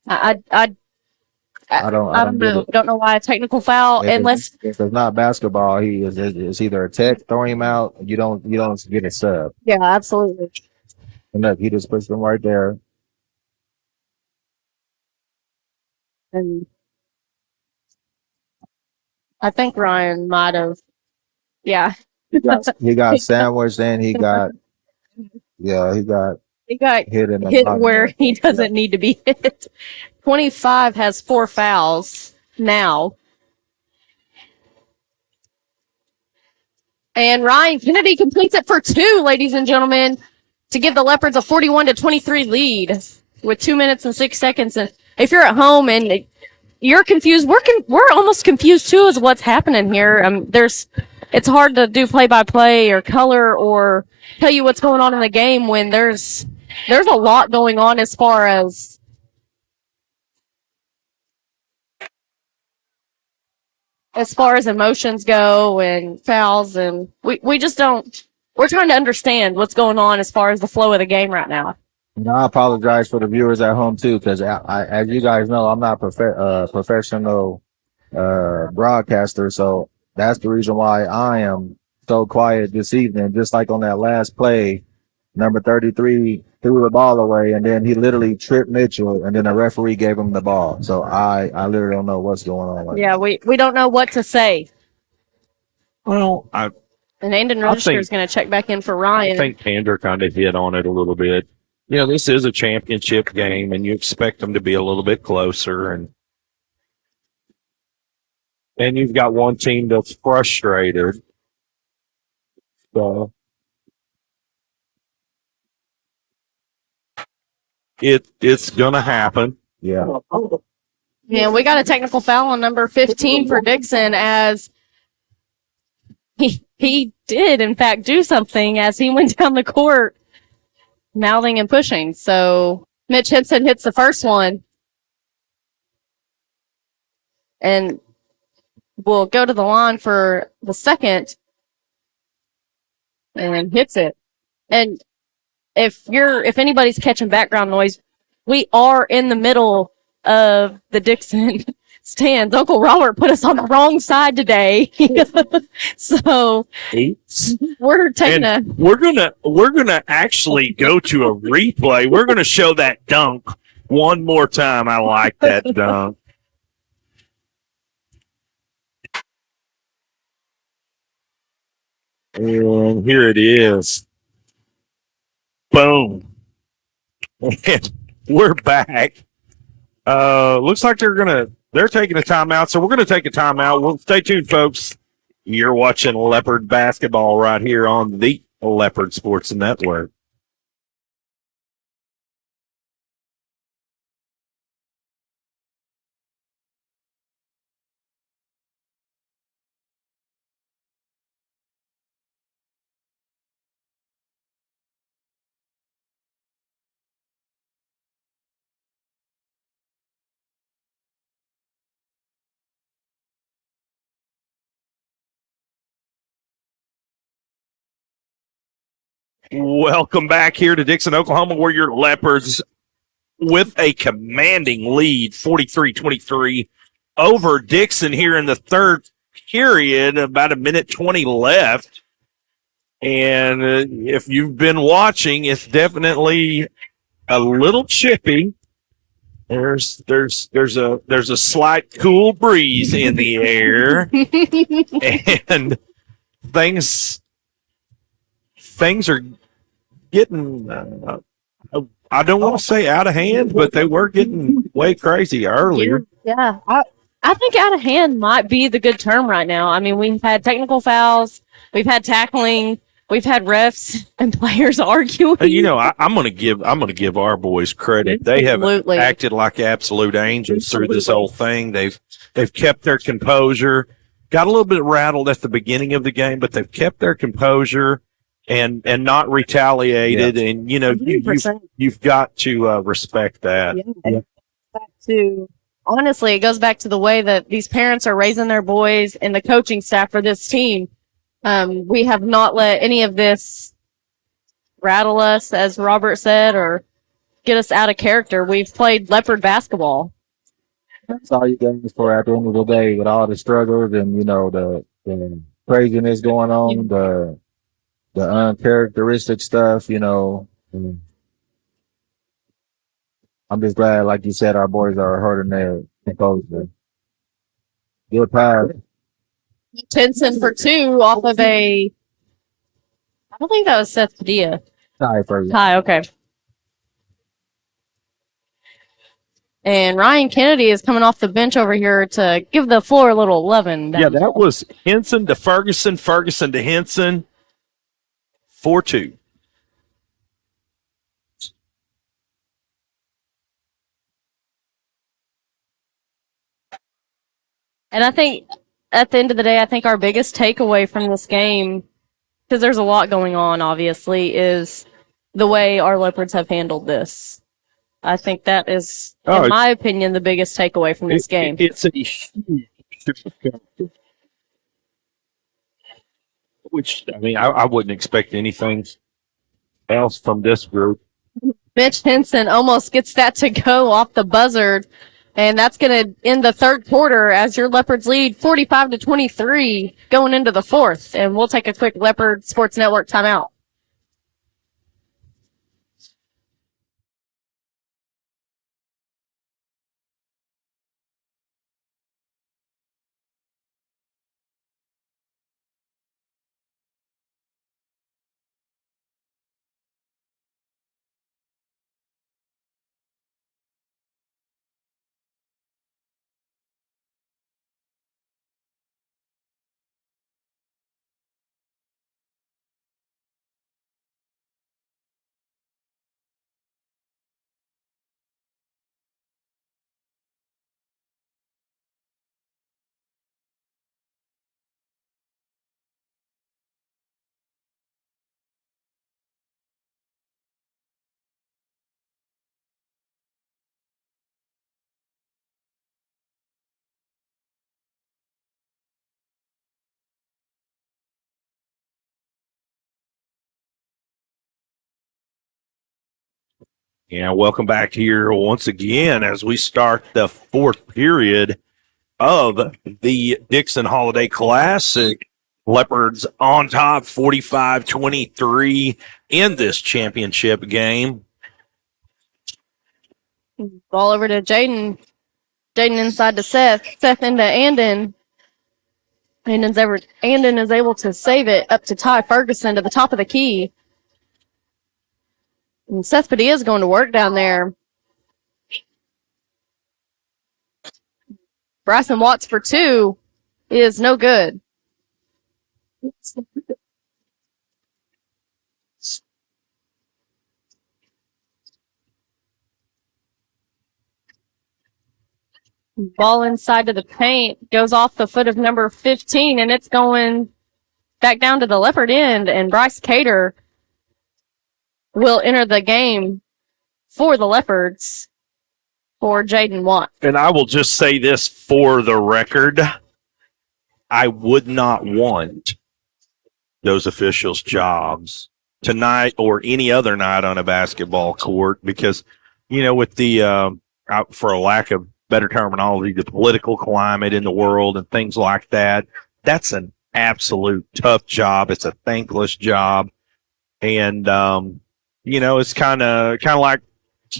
I don't know. Don't know why a technical foul unless if it's not basketball, it's either a tech, throw him out. You don't get a sub. Yeah, absolutely. And look, he just pushed him right there. And I think Ryan might have. Yeah. He got sandwiched and he got hit where he doesn't need to be hit. 25 has 4 fouls now. And Ryan Kennedy completes it for 2, ladies and gentlemen, to give the Leopards a 41-23 lead. with 2 minutes and 6 seconds. And if you're at home and you're confused, we're almost confused too as what's happening here. It's hard to do play-by-play or color or tell you what's going on in the game when there's a lot going on as far as emotions go and fouls, and we just don't. We're trying to understand what's going on as far as the flow of the game right now. I apologize for the viewers at home too, because as you guys know, I'm not professional broadcaster, so that's the reason why I am so quiet this evening. Just like on that last play, number 33 threw the ball away, and then he literally tripped Mitchell, and then the referee gave him the ball. So I literally don't know what's going on. Yeah, we don't know what to say. Well, And Andon Register is going to check back in for Ryan. I think Pander kind of hit on it a little bit. You know, this is a championship game, and you expect them to be a little bit closer. And you've got one team that's frustrated. So it's going to happen. Yeah. Yeah, we got a technical foul on number 15 for Dickson, as he did, in fact, do something as he went down the court, mouthing and pushing. So Mitch Henson hits the first one. And we'll go to the line for the second and hits it. And if anybody's catching background noise, we are in the middle of the Dickson stands. Uncle Robert put us on the wrong side today. So we're taking we're gonna actually go to a replay. We're gonna show that dunk one more time. I like that dunk. And here it is. Boom. And we're back. Looks like they're taking a timeout, so we're gonna take a timeout. Well, stay tuned, folks. You're watching Leopard basketball right here on the Leopard Sports Network. Welcome back here to Dickson, Oklahoma, where your Leopards, with a commanding lead, 43-23, over Dickson here in the third period, about a minute 20 left. And if you've been watching, it's definitely a little chippy. There's a slight cool breeze in the air, and things are getting, I don't want to say out of hand, but they were getting way crazy earlier. Yeah. I think out of hand might be the good term right now. I mean, we've had technical fouls, we've had tackling, we've had refs and players arguing. You know, I'm gonna give our boys credit. They have acted like absolute angels through this whole thing. They've kept their composure. Got a little bit rattled at the beginning of the game, but they've kept their composure and not retaliated. Yeah. And you know, you've got to respect that. Yeah. Honestly, it goes back to the way that these parents are raising their boys and the coaching staff for this team. We have not let any of this rattle us, as Robert said, or get us out of character. We've played Leopard basketball. That's all you guys for at the end of the day, with all the struggles and, you know, the craziness going on, the uncharacteristic stuff, you know. I'm just glad, like you said, our boys are hurting their composure. Good pass. Jensen for two off of I don't think that was Seth Padilla. Tie, okay. And Ryan Kennedy is coming off the bench over here to give the floor a little loving. Yeah, that was Henson to Ferguson, Ferguson to Henson. 4-2. And I think at the end of the day, I think our biggest takeaway from this game, because there's a lot going on, obviously, is the way our Leopards have handled this. I think that is, in my opinion, the biggest takeaway from this game. It's a huge shift of character, which, I mean, I wouldn't expect anything else from this group. Mitch Henson almost gets that to go off the buzzer, and that's going to end the third quarter as your Leopards lead 45-23 going into the fourth. And we'll take a quick Leopard Sports Network timeout. Yeah, welcome back here once again as we start the fourth period of the Dickson Holiday Classic. Leopards on top 45-23 in this championship game. Ball over to Jaden. Jaden inside to Seth. Seth into Andon. Andon is able to save it up to Ty Ferguson to the top of the key. And Seth Padilla is going to work down there. Bryson Watts for two is no good. Ball inside to the paint, goes off the foot of number 15, and it's going back down to the Leopard end, and Bryce Cater will enter the game for the Leopards for Jaden Watt. And I will just say this for the record. I would not want those officials' jobs tonight or any other night on a basketball court because, you know, with the, for a lack of better terminology, the political climate in the world and things like that, that's an absolute tough job. It's a thankless job. And, you know, it's kind of like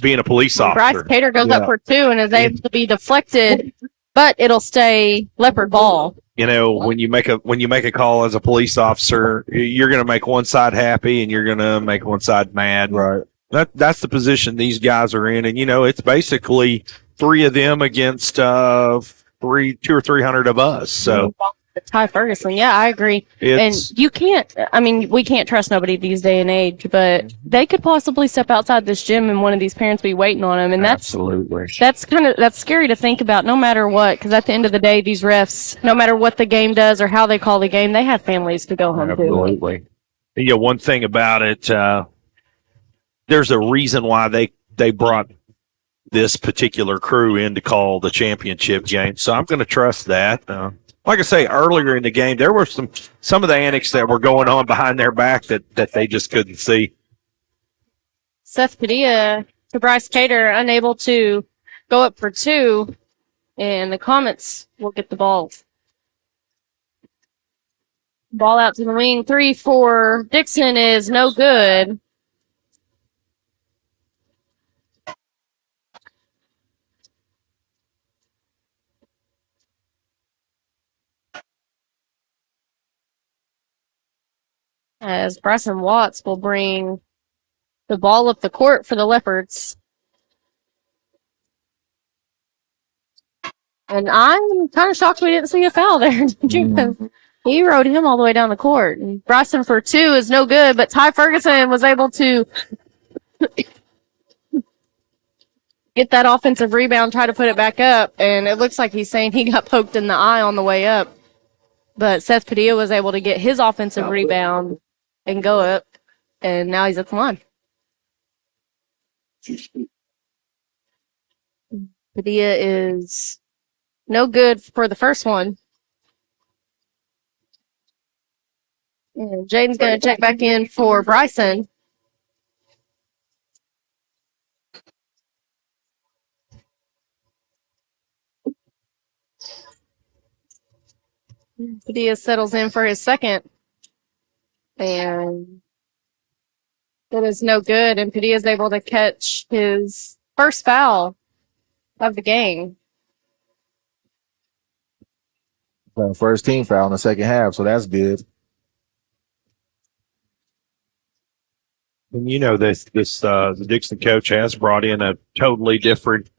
being a police officer. Bryce Cater goes up for two and is able to be deflected, but it'll stay Leopard ball. You know, when you make a call as a police officer, you're going to make one side happy and you're going to make one side mad. Right. That's the position these guys are in, and you know, it's basically three of them against 200 or 300 of us. So Ty Ferguson, yeah, I agree. And you can't. I mean, we can't trust nobody these day and age, but they could possibly step outside this gym and one of these parents be waiting on them, and that's scary to think about. No matter what, because at the end of the day, these refs, no matter what the game does or how they call the game, they have families to go home to. Absolutely. Yeah, one thing about it, there's a reason why they brought this particular crew in to call the championship game. So I'm going to trust that. Like I say, earlier in the game, there were some of the antics that were going on behind their back that they just couldn't see. Seth Padilla to Bryce Cater, unable to go up for two, and the Comets will get the ball. Ball out to the wing. 3 for Dickson is no good. As Bryson Watts will bring the ball up the court for the Leopards. And I'm kind of shocked we didn't see a foul there. He rode him all the way down the court. And Bryson for two is no good, but Ty Ferguson was able to get that offensive rebound, try to put it back up, and it looks like he's saying he got poked in the eye on the way up. But Seth Padilla was able to get his offensive rebound and go up, and now he's at the line. Padilla is no good for the first one. And Jaden's going to check back in for Bryson. Padilla settles in for his second. And it is no good. And Padilla is able to catch his first foul of the game. First team foul in the second half, so that's good. And the Dickson coach has brought in a totally different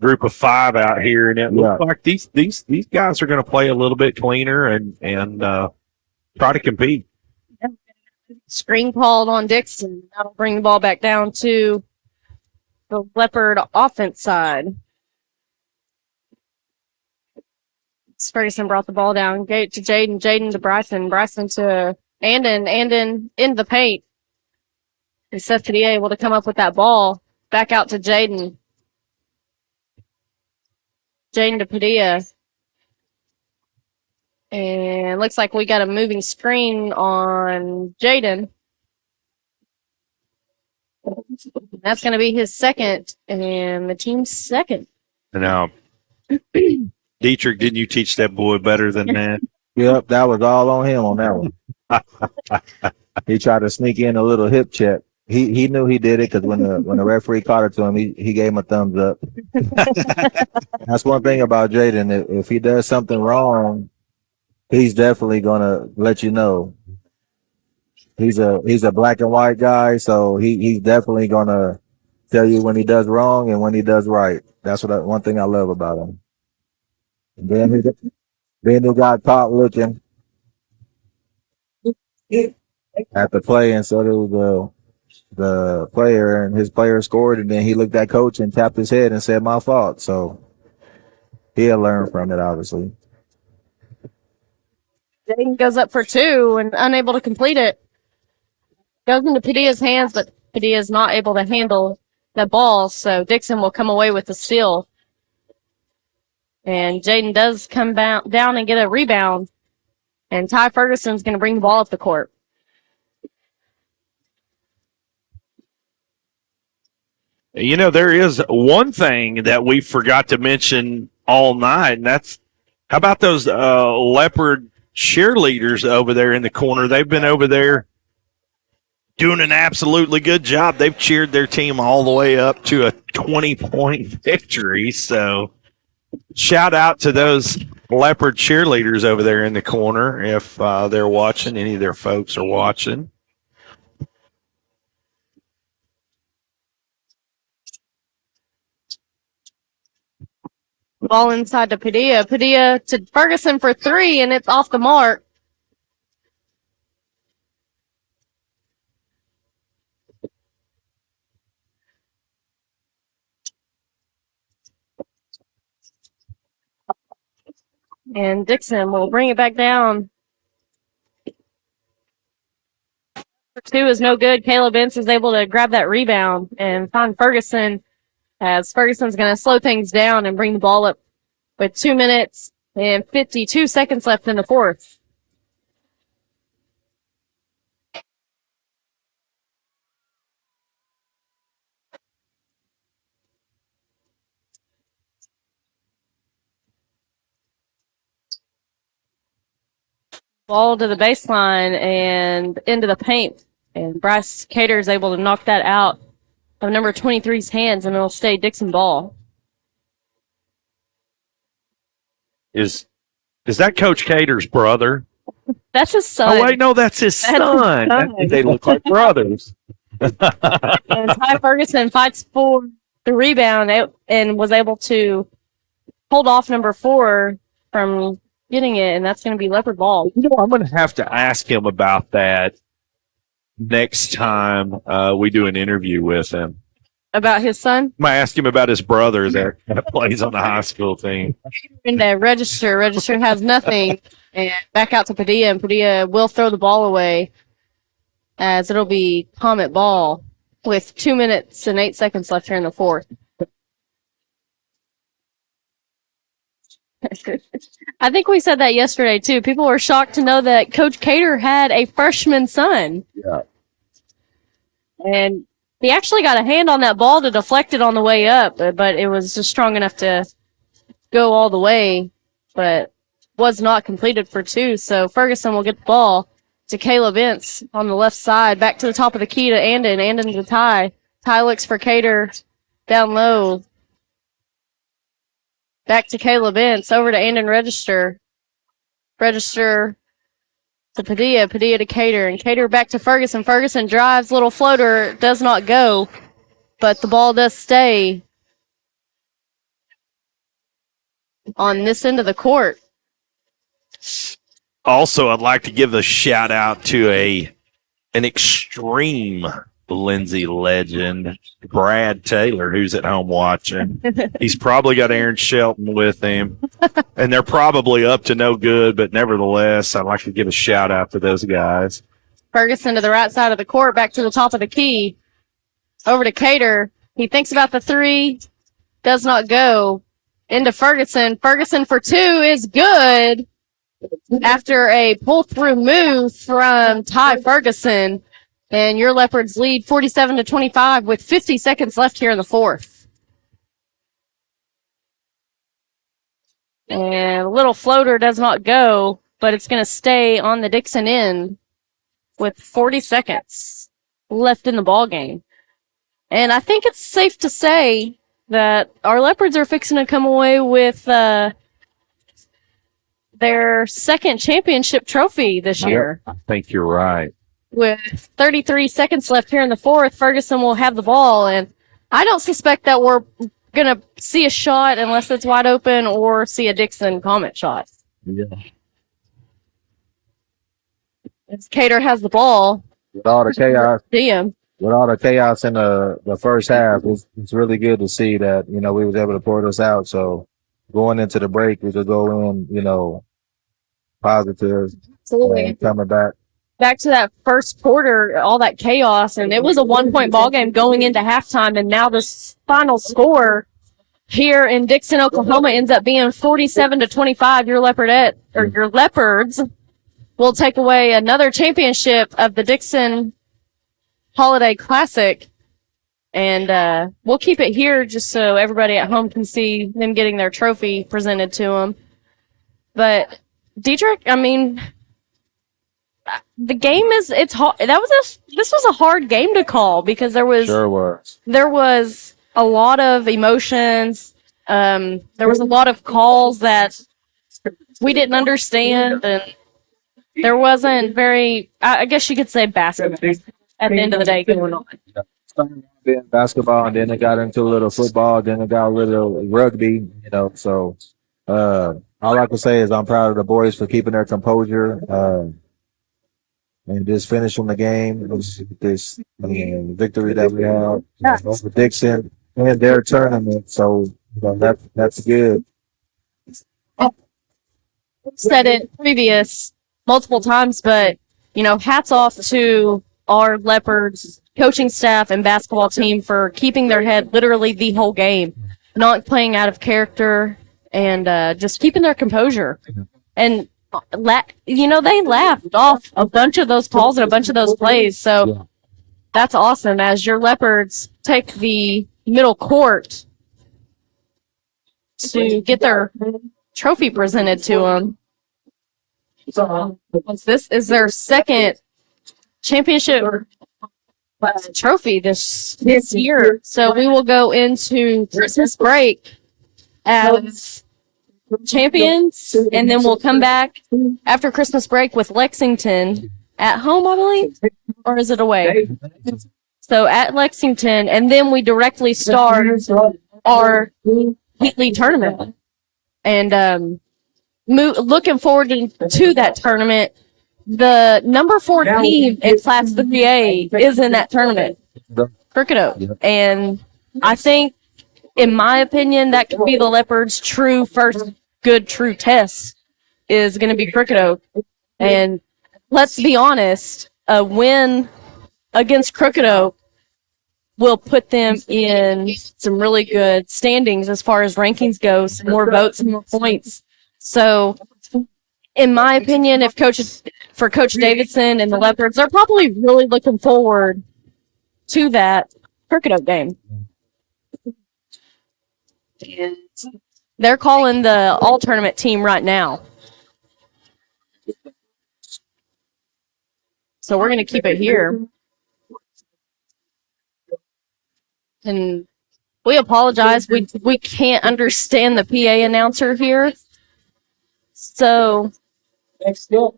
group of 5 out here, and it looks like these guys are going to play a little bit cleaner and try to compete. Screen called on Dickson. That'll bring the ball back down to the Leopard offense side. Ferguson brought the ball down. Gate to Jaden. Jaden to Bryson. Bryson to Andon. Andon into the paint. And Seth Padilla able to come up with that ball. Back out to Jaden. Jaden to Padilla. And looks like we got a moving screen on Jaden. That's going to be his second and the team's second. Now, Dietrich, didn't you teach that boy better than that? Yep, that was all on him on that one. He tried to sneak in a little hip check. He knew he did it because when the referee caught it to him, he gave him a thumbs up. That's one thing about Jaden. If he does something wrong, he's definitely gonna let you know. He's a black and white guy, so he's definitely gonna tell you when he does wrong and when he does right. That's one thing I love about him. And then he got caught looking at the play, and so there was the player, and his player scored, and then he looked at coach and tapped his head and said, "My fault." So he'll learn from it, obviously. Jaden goes up for 2 and unable to complete it. Goes into Padilla's hands, but Padilla is not able to handle the ball, so Dickson will come away with the steal. And Jaden does come down and get a rebound, and Ty Ferguson's going to bring the ball up the court. There is one thing that we forgot to mention all night, and that's how about those Leopard cheerleaders over there in the corner? They've been over there doing an absolutely good job. They've cheered their team all the way up to a 20-point victory. So shout out to those Leopard cheerleaders over there in the corner if they're watching, any of their folks are watching. Ball inside to Padilla. Padilla to Ferguson for 3, and it's off the mark. And Dickson will bring it back down. For 2 is no good. Caleb Ince is able to grab that rebound and find Ferguson, as Ferguson's going to slow things down and bring the ball up with 2 minutes and 52 seconds left in the fourth. Ball to the baseline and into the paint. And Bryce Cater is able to knock that out of number 23's hands, and it'll stay Dickson ball. Is that Coach Cater's brother? That's his son. Oh, wait, no, that's his son. They look like brothers. And Ty Ferguson fights for the rebound and was able to hold off number 4 from getting it, and that's going to be Leopard ball. I'm going to have to ask him about that next time we do an interview with him. About his son? I asked him about his brother that plays on the high school team. In the register. Register has nothing. And back out to Padilla, and Padilla will throw the ball away as it'll be Comet ball with 2 minutes and 8 seconds left here in the fourth. I think we said that yesterday, too. People were shocked to know that Coach Cater had a freshman son. Yeah. And he actually got a hand on that ball to deflect it on the way up, but it was just strong enough to go all the way, but was not completed for two. So Ferguson will get the ball to Caleb Ince on the left side, back to the top of the key to Andon. Andon to Ty. Ty looks for Cater down low. Back to Caleb Ince, over to Andon Register. Register to Padilla, Padilla to Cater, and Cater back to Ferguson. Ferguson drives, little floater, does not go, but the ball does stay on this end of the court. Also, I'd like to give a shout out to an extreme Lindsay legend, Brad Taylor, who's at home watching. He's probably got Aaron Shelton with him, and they're probably up to no good, but nevertheless, I'd like to give a shout out to those guys. Ferguson to the right side of the court, back to the top of the key. Over to Cater. He thinks about the three, does not go. Into Ferguson. Ferguson for two is good after a pull-through move from Ty Ferguson. And your Leopards lead 47-25 with 50 seconds left here in the fourth. And a little floater does not go, but it's going to stay on the Dickson end with 40 seconds left in the ball game. And I think it's safe to say that our Leopards are fixing to come away with their second championship trophy this year. I think you're right. With 33 seconds left here in the fourth, Ferguson will have the ball, and I don't suspect that we're going to see a shot unless it's wide open or see a Dickson Comet shot. Yeah. As Cater has the ball. With all the chaos, DM. with all the chaos in the first half, it's really good to see that, we was able to pour this out. So going into the break, we could go in, positive. Absolutely. And coming back. Back to that first quarter, all that chaos, and it was a 1-point ball game going into halftime, and now this final score here in Dickson, Oklahoma ends up being 47-25. Your Leopards will take away another championship of the Dickson Holiday Classic, and we'll keep it here just so everybody at home can see them getting their trophy presented to them. But Dietrich, the game it's hard. This was a hard game to call because there was a lot of emotions. There was a lot of calls that we didn't understand, and there wasn't very, I guess you could say, basketball at the end of the day going on. Started being basketball, and then it got into a little football, then it got a little rugby, So all I can say is I'm proud of the boys for keeping their composure. And just finishing the game, this victory that we have over Dickson and their tournament. So that's good. Said it previous multiple times, but hats off to our Leopards coaching staff and basketball team for keeping their head literally the whole game, not playing out of character, and just keeping their composure. And they laughed off a bunch of those calls and a bunch of those plays. So that's awesome as your Leopards take the middle court to get their trophy presented to them. So this is their second championship trophy this year. So we will go into Christmas break as champions, and then we'll come back after Christmas break with Lexington at home, I believe, or is it away? So at Lexington, and then we directly start our Heat League tournament, and looking forward to that tournament. The number 4 team in Class 3A is in that tournament, Crooked Oak, and I think, in my opinion, that could be the Leopards' first good true test is going to be Crooked Oak. And let's be honest, a win against Crooked Oak will put them in some really good standings as far as rankings go, some more votes and more points. So, in my opinion, for Coach Davidson and the Leopards, they're probably really looking forward to that Crooked Oak game. And they're calling the all-tournament team right now. So we're going to keep it here. And we apologize. We can't understand the PA announcer here. So Next up,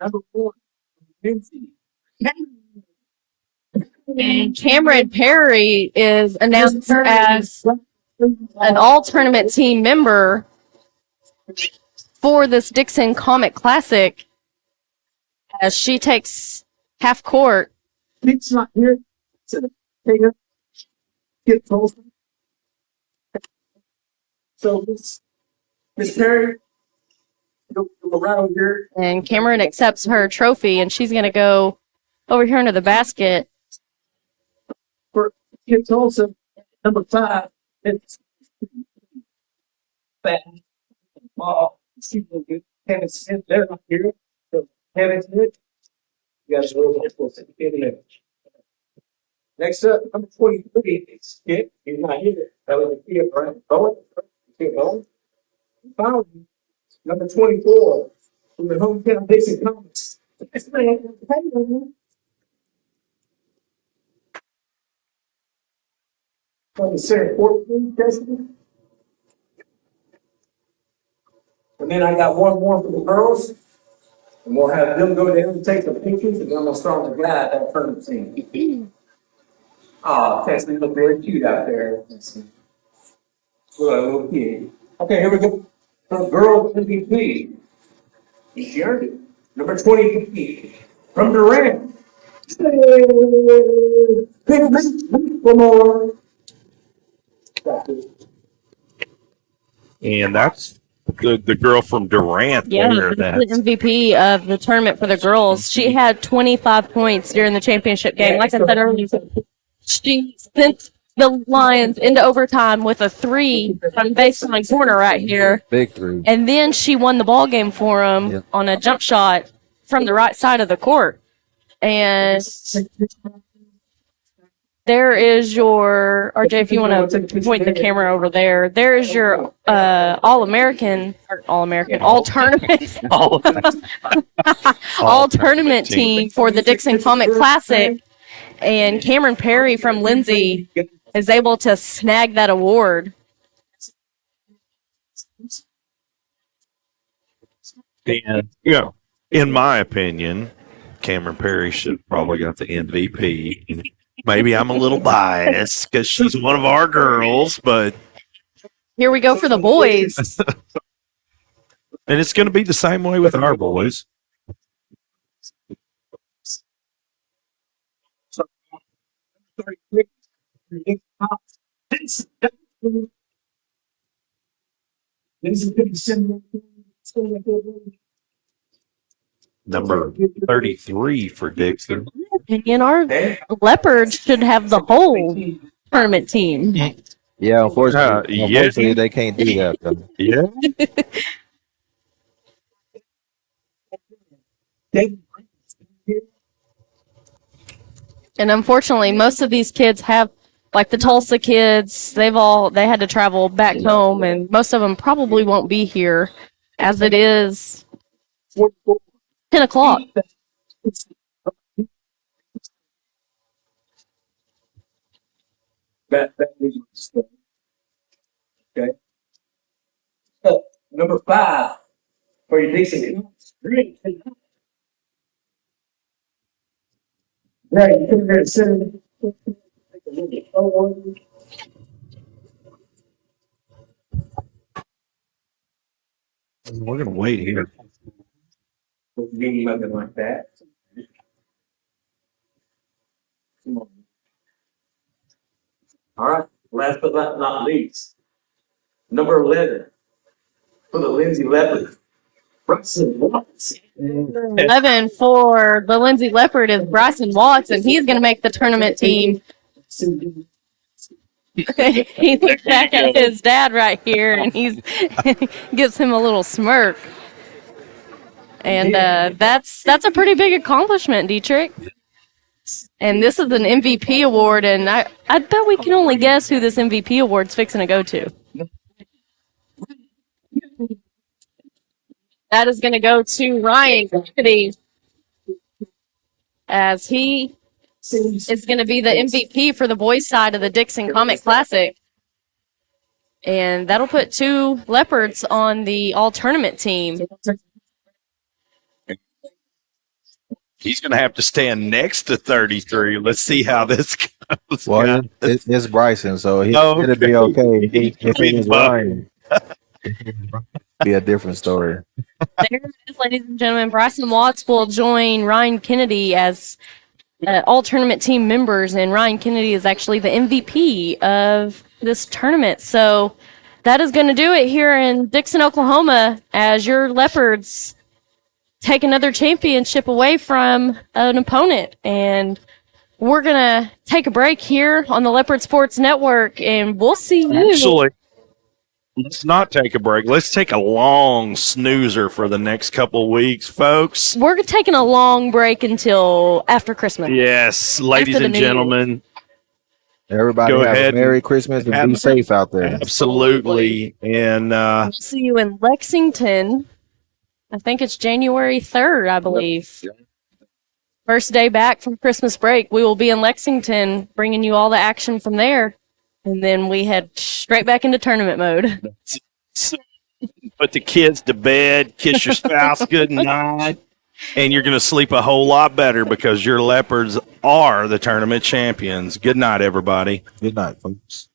number 4, and Cameron Perry is announced as an all-tournament team member for this Dickson Comic Classic as she takes half court. Nick's not here. So take her. Get close. So Miss Perry, go right over here. And Cameron accepts her trophy, and she's going to go over here into the basket. For Kid Tulsa, number 5. It's bad. She's real good. Kevin Smith, they're not here. So Kevin Smith, you guys are really helpful. Next up, number 23, it's Skip. He's not here. That was a kid, right? Bowen. Finally, number 24, from the hometown Dickson Comics. From the center court, President. And then I got one more for the girls. And we'll have them go down and take the pictures, and then we'll start with the guy at that tournament team. Tessie look very cute out there. Look, a little kid. Okay, here we go. For girls MVP. She earned it. Number 20 from Durant. One more. And that's the girl from Durant. Yeah, there. the MVP of the tournament for the girls. She had 25 points during the championship game. Like I said earlier, she sent the Lions into overtime with a 3 from baseline corner right here. Big 3. And then she won the ball game for them on a jump shot from the right side of the court. And there is your, RJ, if you want to point the camera over there, there is your all-tournament all-tournament team for the Dickson Comic Classic. And Cameron Perry from Lindsay is able to snag that award. And, in my opinion, Cameron Perry should have probably got the MVP. Maybe I'm a little biased because she's one of our girls, but. Here we go for the boys. And it's going to be the same way with our boys. Number 33 for Dickson. And our Leopards should have the whole tournament team. Yeah, unfortunately, they can't do that. Though. Yeah. And unfortunately, most of these kids have, like the Tulsa kids, they had to travel back home, and most of them probably won't be here as it is 10 o'clock. Okay. Number 5 for your Dickson. Great. Right, you come here and sit. We're going to wait here. Nothing like that. Come on. All right, last but not least, number 11 for the Lindsay Leopards, Bryson Watts. 11 for the Lindsay Leopard is Bryson Watts, and he's going to make the tournament team. He looks back at his dad right here, and he's gives him a little smirk. And that's a pretty big accomplishment, Dietrich. And this is an MVP award, and I bet we can only guess who this MVP award's fixing to go to. That is going to go to Ryan Kennedy, as he is going to be the MVP for the boys' side of the Dickson Comic Classic. And that'll put 2 Leopards on the all-tournament team. He's going to have to stand next to 33. Let's see how this goes. Well, it's Bryson, so it'll be okay. If it is Ryan, be a different story. There it is, ladies and gentlemen. Bryson Watts will join Ryan Kennedy as all tournament team members, and Ryan Kennedy is actually the MVP of this tournament. So that is going to do it here in Dickson, Oklahoma, as your Leopards take another championship away from an opponent. And we're going to take a break here on the Leopard Sports Network, and we'll see you. Actually, let's not take a break. Let's take a long snoozer for the next couple of weeks, folks. We're taking a long break until after Christmas. Yes, ladies and gentlemen. Everybody Go have ahead a Merry Christmas and be safe out there. Absolutely. And We'll see you in Lexington. I think it's January 3rd, I believe. First day back from Christmas break. We will be in Lexington bringing you all the action from there. And then we head straight back into tournament mode. put the kids to bed, kiss your spouse good night, and you're going to sleep a whole lot better because your Leopards are the tournament champions. Good night, everybody. Good night, folks.